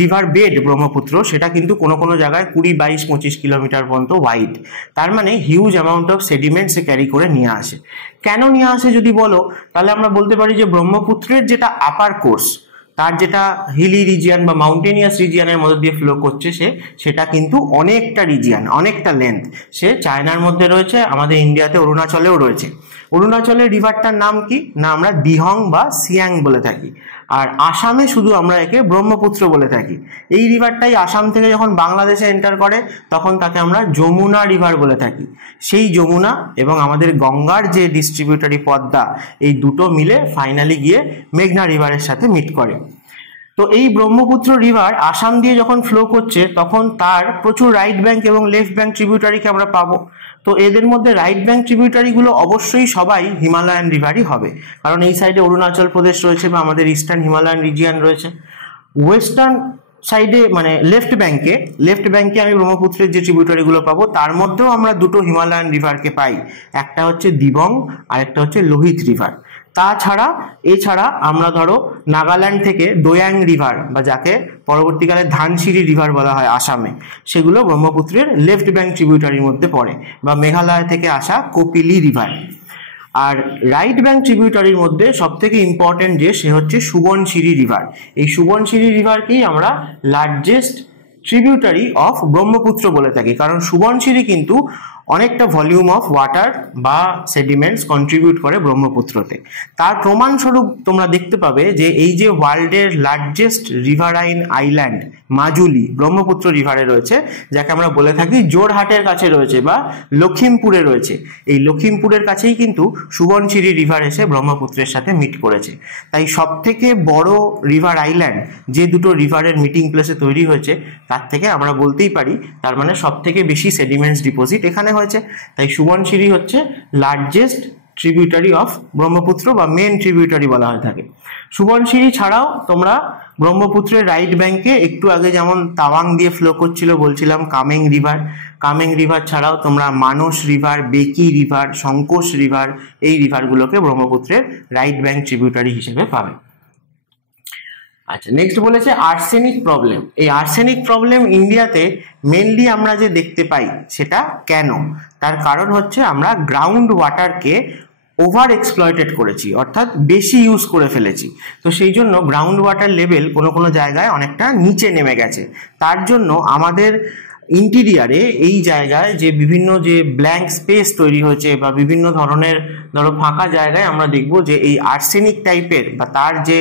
রিভার বেড ব্রহ্মপুত্র, সেটা কিন্তু কোনো কোনো জায়গায় 20, 22, 25 কিলোমিটার পর্যন্ত ওয়াইড। তার মানে হিউজ অ্যামাউন্ট অফ সেডিমেন্টস ক্যারি করে নিয়ে আসে। কেন নিয়ে আসে যদি বলো, তাহলে আমরা বলতে পারি যে ব্রহ্মপুত্রের যেটা আপার কোর্স, তার যেটা হিলি রিজিয়ান বা মাউন্টেনিয়াস রিজিয়ানের মধ্যে দিয়ে ফ্লো করছে সেটা কিন্তু অনেকটা রিজিয়ান, অনেকটা লেন্থ। সে চায়নার মধ্যে রয়েছে, আমাদের ইন্ডিয়াতে অরুণাচলেও রয়েছে। অরুণাচলের রিভারটার নাম কি না, আমরা দিহং বা সিয়াং বলে থাকি। আর আসামে শুধু আমরা একে ব্রহ্মপুত্র বলে থাকি। এই রিভারটাই আসাম থেকে যখন বাংলাদেশে এন্টার করে তখন তাকে আমরা যমুনা রিভার বলে থাকি। সেই যমুনা এবং আমাদের গঙ্গার যে ডিস্ট্রিবিউটারি পদ্মা, এই দুটো মিলে ফাইনালি গিয়ে মেঘনা রিভারের সাথে মিট করে। তো এই ব্রহ্মপুত্র রিভার আসাম দিয়ে যখন ফ্লো করছে তখন তার প্রচুর রাইট ব্যাঙ্ক এবং লেফট ব্যাঙ্ক ট্রিবিউটারিকে আমরা পাবো। তো এদের মধ্যে রাইট ব্যাঙ্ক ট্রিবিউটারিগুলো অবশ্যই সবাই হিমালয়ান রিভারই হবে, কারণ এই সাইডে অরুণাচল প্রদেশ রয়েছে বা আমাদের ইস্টার্ন হিমালয়ান রিজিয়ান রয়েছে। ওয়েস্টার্ন সাইডে মানে লেফট ব্যাঙ্কে আমি ব্রহ্মপুত্রের যে ট্রিবিউটারিগুলো পাবো তার মধ্যেও আমরা দুটো হিমালয়ান রিভারকে পাই, একটা হচ্ছে দিবং আর একটা হচ্ছে লোহিত রিভার। এছাড়া আমরা ধরো নাগাল্যান্ড থেকে দোয়াং রিভার বা যাকে পরবর্তীকালে ধানসিরি রিভার বলা হয় আসামে, সেগুলো ব্রহ্মপুত্রের লেফট ব্যাঙ্ক ট্রিবিউটারির মধ্যে পড়ে, বা মেঘালয় থেকে আসা কপিলি রিভার। আর রাইট ব্যাঙ্ক ট্রিবিউটারির মধ্যে সব থেকে ইম্পর্টেন্ট যে সে হচ্ছে সুবর্ণশিরি রিভার। এই সুবর্ণশিরি রিভারকেই আমরা লার্জেস্ট ট্রিবিউটারি অফ ব্রহ্মপুত্র বলে থাকি, কারণ সুবর্ণশিরি কিন্তু অনেকটা ভলিউম অফ ওয়াটার বা সেডিমেন্টস কন্ট্রিবিউট করে ব্রহ্মপুত্রতে। তার প্রমাণস্বরূপ তোমরা দেখতে পাবে যে এই যে ওয়ার্ল্ডের largest riverine island Majuli Brahmaputra রিভারে রয়েছে, যাকে আমরা বলে থাকি জোরহাটের কাছে রয়েছে বা লখিমপুরে রয়েছে। এই লখিমপুরের কাছেই কিন্তু সুবর্ণশিরি রিভার এসে ব্রহ্মপুত্রের সাথে মিট করেছে। তাই সব থেকে বড় রিভার আইল্যান্ড যে দুটো রিভারের মিটিং প্লেসে তৈরি হয়েছে তার থেকে আমরা বলতেই পারি, তার মানে সব থেকে বেশি সেডিমেন্টস ডিপোজিট এখানে হয়েছে। তাই সুবর্ণশিরি হচ্ছে লার্জেস্ট ট্রিবিউটারি অফ ব্রহ্মপুত্র বা মেন ট্রিবিউটারি বলা হয়ে থাকে। সুবর্ণশিরি ছাড়াও তোমরা ব্রহ্মপুত্রের রাইট ব্যাঙ্কে একটু আগে যেমন তাওয়াং দিয়ে ফ্লো করছিল বলছিলাম কামেং রিভার ছাড়াও তোমরা মানস রিভার, বেকি রিভার, সংকোশ রিভার, এই রিভারগুলোকে ব্রহ্মপুত্রের রাইট ব্যাঙ্ক ট্রিবিউটারি হিসেবে পাবে। আচ্ছা, নেক্সট বলেছে আর্সেনিক প্রবলেম। এই আর্সেনিক প্রবলেম ইন্ডিয়াতে মেনলি আমরা যে দেখতে পাই সেটা কেন? তার কারণ হচ্ছে আমরা গ্রাউন্ড ওয়াটারকে ওভার এক্সপ্লয়েটেড করেছি, অর্থাৎ বেশি ইউজ করে ফেলেছি। তো সেই জন্য গ্রাউন্ড ওয়াটার লেভেল কোনো কোনো জায়গায় অনেকটা নিচে নেমে গেছে। তার জন্য আমাদের ইন্টিরিয়ারে এই জায়গায় যে বিভিন্ন যে ব্ল্যাঙ্ক স্পেস তৈরি হয়েছে বা বিভিন্ন ধরনের ধরো ফাঁকা জায়গায় আমরা দেখব যে এই আর্সেনিক টাইপের বা তার যে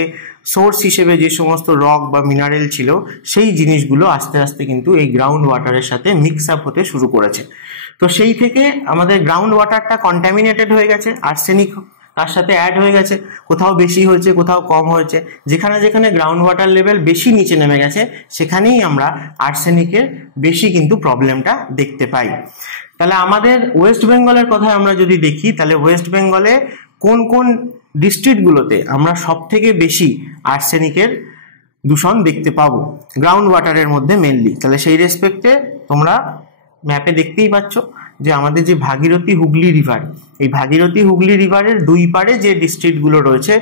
সোর্স হিসেবে যে সমস্ত রক বা মিনারেল ছিল সেই জিনিসগুলো আস্তে আস্তে কিন্তু এই গ্রাউন্ড ওয়াটারের সাথে মিক্স আপ হতে শুরু করেছে। তো সেই থেকে আমাদের গ্রাউন্ড ওয়াটারটা কন্টামিনেটেড হয়ে গেছে, আর্সেনিক তার সাথে অ্যাড হয়ে গেছে, কোথাও বেশি হয়েছে কোথাও কম হয়েছে। যেখানে যেখানে গ্রাউন্ড ওয়াটার লেভেল বেশি নিচে নেমে গেছে সেখানেই আমরা আর্সেনিকের বেশি কিন্তু প্রবলেমটা দেখতে পাই। তাহলে আমাদের ওয়েস্ট বেঙ্গলের কথা আমরা যদি দেখি, তাহলে ওয়েস্ট বেঙ্গলে কোন কোন ডিস্ট্রিক্টগুলোতে আমরা সব থেকে বেশি আর্সেনিকের দূষণ দেখতে পাবো গ্রাউন্ড ওয়াটারের মধ্যে মেনলি, তাহলে সেই রেসপেক্টে তোমরা ম্যাপে দেখতেই পাচ্ছ যে আমাদের যে ভাগীরথী হুগলি রিভার, এই ভাগীরথী হুগলি রিভারের দুই পারে যে ডিস্ট্রিক্টগুলো রয়েছে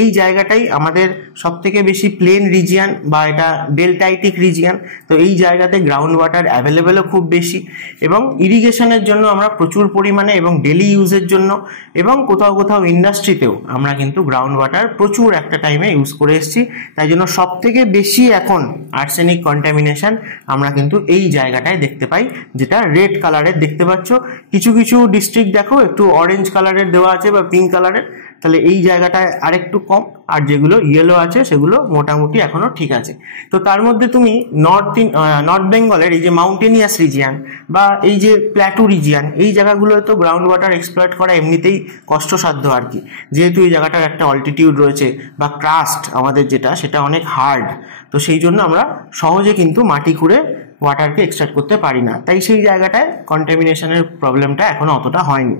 এই জায়গাটাই আমাদের সব থেকে বেশি প্লেন রিজিয়ান বা এটা ডেল্টাইটিক রিজিয়ান। তো এই জায়গাতে গ্রাউন্ড ওয়াটার অ্যাভেলেবেলও খুব বেশি এবং ইরিগেশনের জন্য আমরা প্রচুর পরিমাণে এবং ডেলি ইউজের জন্য এবং কোথাও কোথাও ইন্ডাস্ট্রিতেও আমরা কিন্তু গ্রাউন্ড ওয়াটার প্রচুর একটা টাইমে ইউজ করে এসেছি। তাই জন্য সব থেকে বেশি এখন আর্সেনিক কন্টামিনেশন আমরা কিন্তু এই জায়গাটায় দেখতে পাই, যেটা রেড কালারের দেখতে পাচ্ছ। কিছু কিছু ডিস্ট্রিক্ট দেখো একটু অরেঞ্জ কালারের দেওয়া আছে বা পিঙ্ক কালারের, তাহলে এই জায়গাটায় আরেকটু কম, আর যেগুলো ইয়েলো আছে সেগুলো মোটামুটি এখনো ঠিক আছে। তো তার মধ্যে তুমি নর্থ বেঙ্গলের এই যে মাউন্টেনিয়াস রিজিয়ান বা এই যে প্ল্যাটু রিজিয়ান, এই জায়গাগুলো তো গ্রাউন্ড ওয়াটার এক্সপ্লয়েট করা এমনিতেই কষ্টসাধ্য আর কি, যেহেতু এই জায়গাটার একটা অল্টিটিউড রয়েছে বা ক্রাস্ট আমাদের যেটা সেটা অনেক হার্ড। তো সেই জন্য আমরা সহজে কিন্তু মাটি খুঁড়ে ওয়াটারকে এক্সট্রাক্ট করতে পারি না, তাই সেই জায়গাটায় কন্টামিনেশনের প্রবলেমটা এখনো অতটা হয়নি।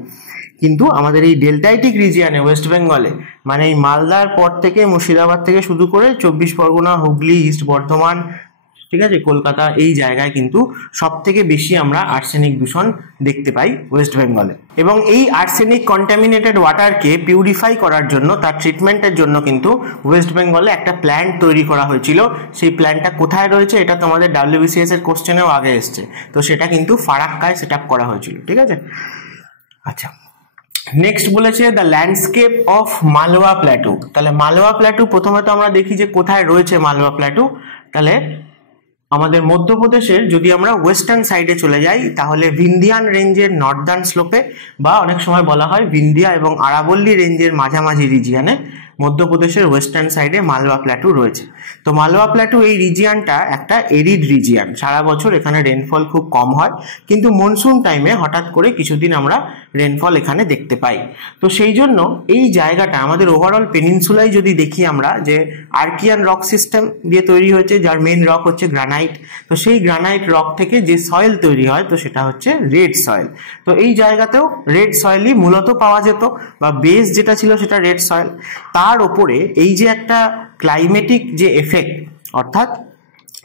কিন্তু আমাদের এই ডেল্টাইটিক রিজিয়ানে ওয়েস্ট বেঙ্গলে মানে এই মালদার পর থেকে মুর্শিদাবাদ থেকে শুরু করে 24 পরগনা, হুগলি, ইস্ট বর্ধমান, ঠিক আছে, কলকাতা, এই জায়গায় কিন্তু সব থেকে বেশি আমরা আর্সেনিক দূষণ দেখতে পাই ওয়েস্ট বেঙ্গলে। এবং এই আর্সেনিক কন্টামিনেটেড ওয়াটারকে পিউরিফাই করার জন্য, তার ট্রিটমেন্টের জন্য কিন্তু ওয়েস্ট বেঙ্গলে একটা প্ল্যান্ট তৈরি করা হয়েছিল। সেই প্ল্যান্টটা কোথায় রয়েছে এটা তোমাদের WBCS এর কোশ্চেনেও আগে এসছে, তো সেটা কিন্তু ফারাক্কায় সেট আপ করা হয়েছিল, ঠিক আছে। আচ্ছা, নেক্সট বলেছে the landscape of Malwa plateau. তাহলে মালওয়া প্ল্যাটু প্রথমে তো আমরা দেখি যে কোথায় রয়েছে মালওয়া প্ল্যাটু। তাহলে আমাদের মধ্যপ্রদেশের যদি আমরা ওয়েস্টার্ন সাইডে চলে যাই তাহলে ভিন্ধিয়ান রেঞ্জের নর্দার্ন স্লোপে বা অনেক সময় বলা হয় ভিন্ধিয়া এবং আরাবল্লী রেঞ্জের মাঝামাঝি রিজিয়ানে মধ্যপ্রদেশের ওয়েস্টার্ন সাইডে মালওয়া প্ল্যাটু রয়েছে। তো মালওয়া প্ল্যাটু এই রিজিয়ানটা একটা এরিড রিজিয়ান, সারা বছর এখানে রেনফল খুব কম হয়, কিন্তু মনসুন টাইমে হঠাৎ করে কিছুদিন আমরা রেনফল এখানে দেখতে পাই। তো সেই জন্য এই জায়গাটা আমাদের ওভারঅল পেনিনসুলায় যদি দেখি আমরা যে আর্কিয়ান রক সিস্টেম দিয়ে তৈরি হয়েছে, যার মেন রক হচ্ছে গ্রানাইট। তো সেই গ্রানাইট রক থেকে যে সয়েল তৈরি হয় তো সেটা হচ্ছে রেড সয়েল। তো এই জায়গাতেও রেড সয়েলই মূলত পাওয়া যেত, বা বেস যেটা ছিল সেটা রেড সয়েল। তার ওপরে এই যে একটা ক্লাইমেটিক যে এফেক্ট, অর্থাৎ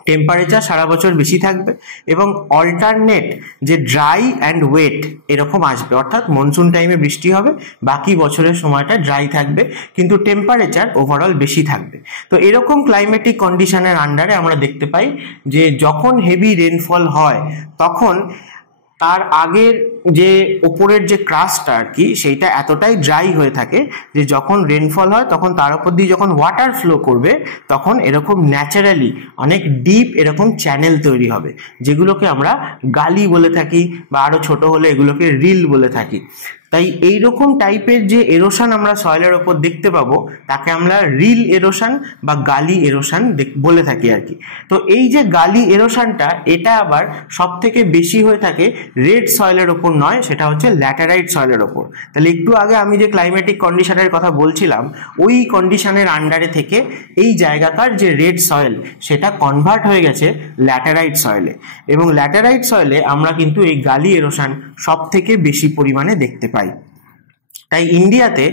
টেম্পারেচার সারা বছর বেশি থাকবে এবং অল্টারনেট যে ড্রাই অ্যান্ড ওয়েট এরকম আসবে, অর্থাৎ মনসুন টাইমে বৃষ্টি হবে, বাকি বছরের সময়টা ড্রাই থাকবে, কিন্তু টেম্পারেচার ওভারঅল বেশি থাকবে। তো এরকম ক্লাইমেটিক কন্ডিশনের আন্ডারে আমরা দেখতে পাই যে যখন হেভি রেনফল হয় তখন তার আগের যে ওপরের যে ক্রাস্টটা আর কি সেইটা এতটাই ড্রাই হয়ে থাকে যে যখন রেনফল হয় তখন তার উপর দিয়ে যখন ওয়াটার ফ্লো করবে তখন এরকম ন্যাচারালি অনেক ডিপ এরকম চ্যানেল তৈরি হবে, যেগুলোকে আমরা গালি বলে থাকি বা আরো ছোট হলে এগুলোকে রিল বলে থাকি। তাই এইরকম টাইপের যে এরোশন আমরা সয়েলের ওপর দেখতে পাবো তাকে আমরা রিল এরোশন বা গালি এরোশন বলে থাকি আর কি। তো এই যে গালি এরোশনটা এটা আবার সব থেকে বেশি হয়ে থাকে রেড সয়েলের ওপর নয়, সেটা হচ্ছে ল্যাটেরাইট সয়েলের ওপর। তাহলে একটু আগে আমি যে ক্লাইমেটিক কন্ডিশনের কথা বলছিলাম ওই কন্ডিশনের আন্ডারে থেকে এই জায়গাকার যে রেড সয়েল সেটা কনভার্ট হয়ে গেছে ল্যাটেরাইট সয়েলে, এবং ল্যাটেরাইট সয়েলে আমরা কিন্তু এই গালি এরোশন সব থেকে বেশি পরিমাণে দেখতে পাই। তাই ইন্ডিয়াতে,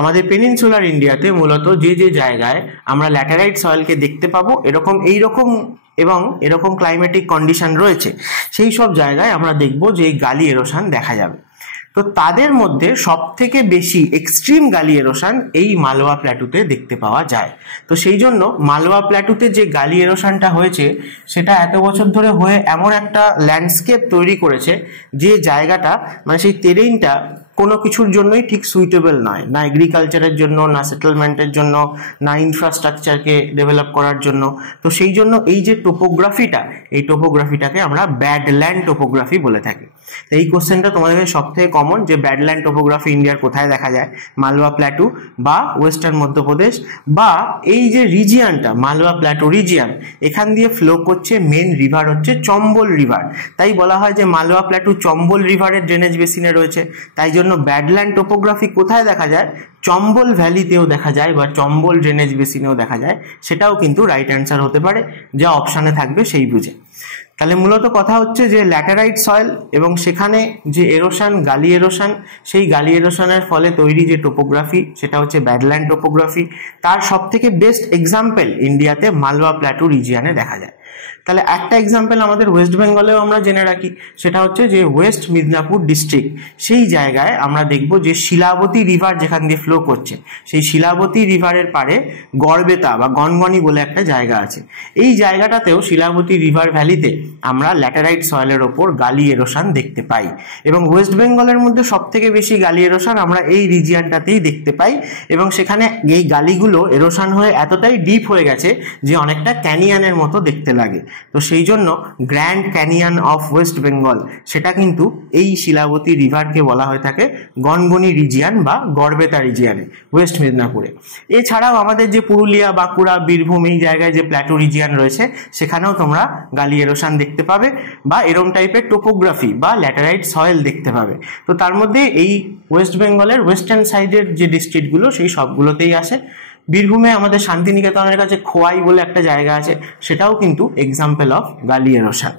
আমাদের পেনিনসুলার ইন্ডিয়াতে মূলত যে যে জায়গায় আমরা ল্যাটেরাইট সয়েলকে দেখতে পাবো এইরকম এবং এরকম ক্লাইমেটিক কন্ডিশন রয়েছে সেই সব জায়গায় আমরা দেখব যে এই গালি এরোশন দেখা যাবে। তো তাদের মধ্যে সব থেকে বেশি এক্সট্রিম গালি এরোশন এই মালওয়া প্ল্যাটুতে দেখতে পাওয়া যায়। তো সেই জন্য মালওয়া প্ল্যাটুতে যে গালি এরোশনটা হয়েছে সেটা এত বছর ধরে হয়ে এমন একটা ল্যান্ডস্কেপ তৈরি করেছে যে জায়গাটা মানে সেই টেরেইনটা কোনো কিছুর জন্যই ঠিক সুইটেবল নয়, না এগ্রিকালচারের জন্য, না সেটেলমেন্টের জন্য, না ইনফ্রাস্ট্রাকচারকে ডেভেলপ করার জন্য। তো সেই জন্য এই যে টোপোগ্রাফিটা, এই টোপোগ্রাফিটাকে আমরা ব্যাডল্যান্ড টোপোগ্রাফি বলে থাকি। তো এই কোশ্চেনটা তোমাদের সব থেকে কমন যে ব্যাডল্যান্ড টোপোগ্রাফি ইন্ডিয়ার কোথায় দেখা যায়, মালওয়া প্ল্যাটু বা ওয়েস্টার্ন মধ্যপ্রদেশ, বা এই যে রিজিয়ানটা মালওয়া প্ল্যাটু রিজিয়ান এখান দিয়ে ফ্লো করছে মেন রিভার হচ্ছে চম্বল রিভার। তাই বলা হয় যে মালওয়া প্ল্যাটু চম্বল রিভারের ড্রেনেজ বেসিনে রয়েছে। তাই জন্য ব্যাডল্যান্ড টোপোগ্রাফি কোথায় দেখা যায়, চম্বল ভ্যালিতেও দেখা যায় বা চম্বল ড্রেনেজ বেসিনেও দেখা যায়। সেটাও কিন্তু রাইট অ্যান্সার হতে পারে, যা অপশানে থাকবে সেই বুঝে। তাহলে মূলত কথা হচ্ছে যে ল্যাটেরাইট সয়েল এবং সেখানে যে এরোশন, গালি এরোশন, সেই গালি এরোশনের ফলে তৈরি যে টোপোগ্রাফি সেটা হচ্ছে ব্যাডল্যান্ড টোপোগ্রাফি। তার সব থেকে বেস্ট এক্সাম্পল ইন্ডিয়াতে মালওয়া প্ল্যাটু রিজিয়ানে দেখা যায়। তাহলে একটা এক্সাম্পল আমাদের ওয়েস্ট বেঙ্গলেও আমরা জেনে রাখি, সেটা হচ্ছে যে ওয়েস্ট মিদনাপুর ডিস্ট্রিক্ট, সেই জায়গায় আমরা দেখব যে শিলাবতী রিভার যেখান দিয়ে ফ্লো করছে, সেই শিলাবতী রিভারের পাড়ে গড়বেতা বা গনগনি বলে একটা জায়গা আছে। এই জায়গাটাতেও শিলাবতী রিভার ভ্যালিতে আমরা ল্যাটেরাইট সয়েলের ওপর গালি এরোশন দেখতে পাই, এবং ওয়েস্ট বেঙ্গলের মধ্যে সব থেকে বেশি গালি এরোশন আমরা এই রিজিয়নটাতেই দেখতে পাই, এবং সেখানে এই গালিগুলো এরোশন হয়ে এতটাই ডিপ হয়ে গেছে যে অনেকটা ক্যানিয়নের মতো দেখতে লাগে। তো সেই জন্য grand canyon of West Bengal, সেটা কিন্তু এই শিলাবতী রিভারকে বলা হয়ে থাকে গনগনি রিজিয়ন বা গড়বেতা রিজিয়নে ওয়েস্ট মিদনাপুরে। এছাড়াও আমাদের যে পুরুলিয়া, বাঁকুড়া, বীরভূম এই জায়গায় যে প্ল্যাটু রিজিয়ন রয়েছে সেখানেও তোমরা গালি এরোশন দেখতে পাবে বা এরম টাইপের টোপোগ্রাফি বা ল্যাটেরাইট সয়েল দেখতে পাবে। তো তার মধ্যে এই ওয়েস্ট বেঙ্গলের ওয়েস্টার্ন সাইডের যে ডিস্ট্রিক্টগুলো সেই সবগুলোতেই আসে। বীরভূমে আমাদের শান্তিনিকেতনের কাছে খোয়াই বলে একটা জায়গা আছে, সেটাও কিন্তু এক্সাম্পল অফ গালি এরোশন।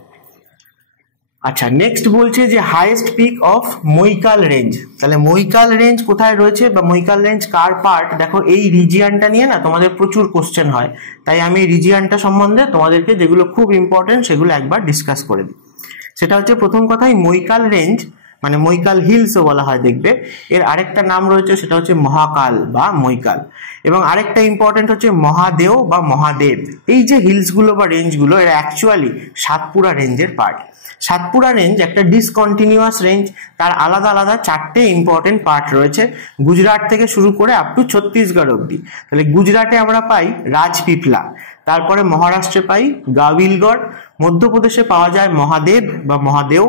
আচ্ছা, নেক্সট বলছে যে highest peak of Maikal range. তাহলে মৈকাল রেঞ্জ কোথায় রয়েছে বা মৈকাল রেঞ্জ কার পার্ট, দেখো এই রিজিয়নটা নিয়ে না তোমাদের প্রচুর কোশ্চেন হয়, তাই আমি এই রিজিয়নটা সম্বন্ধে তোমাদেরকে যেগুলো খুব ইম্পর্টেন্ট সেগুলো একবার ডিসকাস করে দিই। সেটা হচ্ছে প্রথম কথাই মৈকাল রেঞ্জ মানে মৈকাল হিলসও বলা হয়, দেখবে এর আরেকটা নাম রয়েছে সেটা হচ্ছে মহাকাল বা মৈকাল, এবং আরেকটা ইম্পর্টেন্ট হচ্ছে মহাদেও বা মহাদেব। এই যে হিলসগুলো বা রেঞ্জগুলো এরা অ্যাকচুয়ালি সাতপুরা রেঞ্জের পার্ট। সাতপুরা রেঞ্জ একটা ডিসকন্টিনিউয়াস রেঞ্জ, তার আলাদা আলাদা চারটে ইম্পর্টেন্ট পার্ট রয়েছে, গুজরাট থেকে শুরু করে আপ টু ছত্তিশগড় অব্দি। তাহলে গুজরাটে আমরা পাই রাজপিপলা, তারপরে মহারাষ্ট্রে পাই গাভিলগড়, মধ্যপ্রদেশে পাওয়া যায় মহাদেব বা মহাদেও,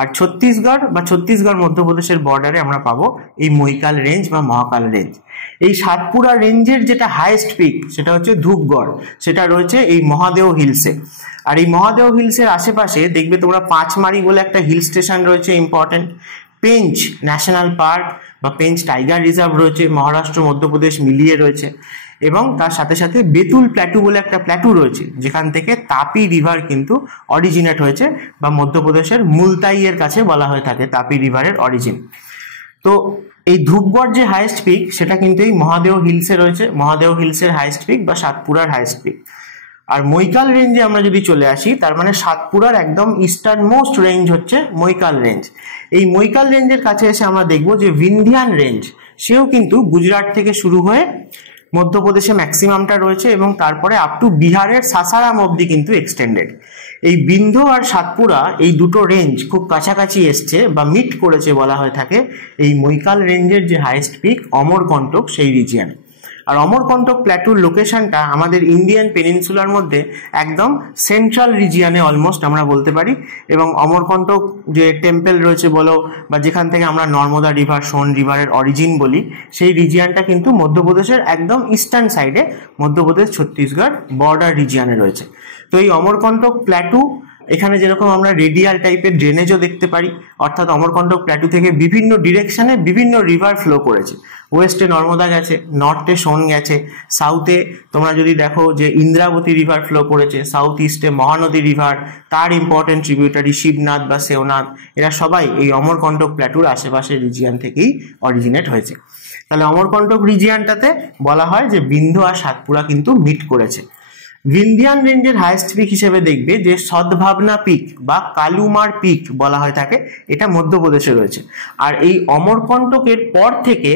আর ছত্তিশগড় মধ্যপ্রদেশের বর্ডারে আমরা পাবো এই মৈকাল রেঞ্জ বা মহাকাল রেঞ্জ। এই সাতপুরা রেঞ্জের যেটা হাইয়েস্ট পিক সেটা হচ্ছে ধূপগড়, সেটা রয়েছে এই মহাদেও হিলসে। আর এই মহাদেও হিলসের আশেপাশে দেখবে তোমরা পাঁচমারি বলে একটা হিল স্টেশন রয়েছে ইম্পর্টেন্ট, পেঞ্চ ন্যাশনাল পার্ক বা পেঞ্চ টাইগার রিজার্ভ রয়েছে, মহারাষ্ট্র মধ্যপ্রদেশ মিলিয়ে রয়েছে, এবং তার সাথে সাথে বেতুল প্ল্যাটু বলে একটা প্ল্যাটু রয়েছে যেখান থেকে তাপি রিভার কিন্তু অরিজিনেট হয়েছে, বা মধ্যপ্রদেশের মুলতাইয়ের কাছে বলা হয়ে থাকে তাপি রিভারের অরিজিন। তো এই ধূপগড় যে হাইয়েস্ট পিক সেটা কিন্তু এই মহাদেও হিলসে রয়েছে, মহাদেও হিলসের হাইয়েস্ট পিক বা সাতপুরার হাইয়েস্ট পিক। আর মৈকাল রেঞ্জে আমরা যদি চলে আসি, তার মানে সাতপুরার একদম ইস্টার্ন মোস্ট রেঞ্জ হচ্ছে মৈকাল রেঞ্জ। এই মৈকাল রেঞ্জের কাছে এসে আমরা দেখবো যে ভিন্ধিয়ান রেঞ্জ, সেও কিন্তু গুজরাট থেকে শুরু হয়ে মধ্যপ্রদেশে ম্যাক্সিমামটা রয়েছে, এবং তারপরে আপ টু বিহারের সাসারাম অবধি কিন্তু এক্সটেন্ডেড। এই বিন্ধ্য আর সাতপুরা এই দুটো রেঞ্জ খুব কাছাকাছি এসছে বা মিট করেছে বলা হয়ে থাকে এই মৈকাল রেঞ্জের যে হাইয়েস্ট পিক অমরকন্টক সেই রিজিয়ন। আর অমরকন্টক প্ল্যাটুর লোকেশনটা আমাদের ইন্ডিয়ান পেনিনসুলার মধ্যে একদম সেন্ট্রাল রিজিয়নে অলমোস্ট আমরা বলতে পারি, এবং অমরকন্টক যে টেম্পল রয়েছে বলো বা যেখান থেকে আমরা নর্মদা রিভার, সোন রিভারের অরিজিন বলি, সেই রিজিয়নটা কিন্তু মধ্যপ্রদেশের একদম ইস্টার্ন সাইডে মধ্যপ্রদেশ ছত্তিশগড় বর্ডার রিজিয়নে রয়েছে। তো এই অমরকন্টক প্ল্যাটু এখানে যেরকম আমরা রেডিয়াল টাইপের ড্রেনেজও দেখতে পারি, অর্থাৎ অমরকন্টক প্ল্যাটু থেকে বিভিন্ন ডিরেকশনে বিভিন্ন রিভার ফ্লো করেছে। ওয়েস্টে নর্মদা গেছে, নর্থে সোন গেছে, সাউথে তোমরা যদি দেখো যে ইন্দ্রাবতী রিভার ফ্লো করেছে, সাউথ ইস্টে মহানদী রিভার, তার ইম্পর্টেন্ট ট্রিবিউটারি শিবনাথ বা সেওনাথ, এরা সবাই এই অমরকন্টক প্ল্যাটুর আশেপাশের রিজিয়ন থেকেই অরিজিনেট হয়েছে। তাহলে অমরকন্টক রিজিয়নটাতে বলা হয় যে বিন্ধ্য আর সাতপুরা কিন্তু মিট করেছে। ভিন্ধিয়ান রেঞ্জের হাইয়েস্ট পিক হিসেবে দেখবে যে সদ্ভাবনা পিক বা কালুমার পিক বলা হয় থাকে, এটা মধ্যপ্রদেশে রয়েছে। আর এই অমরকন্টকের পর থেকে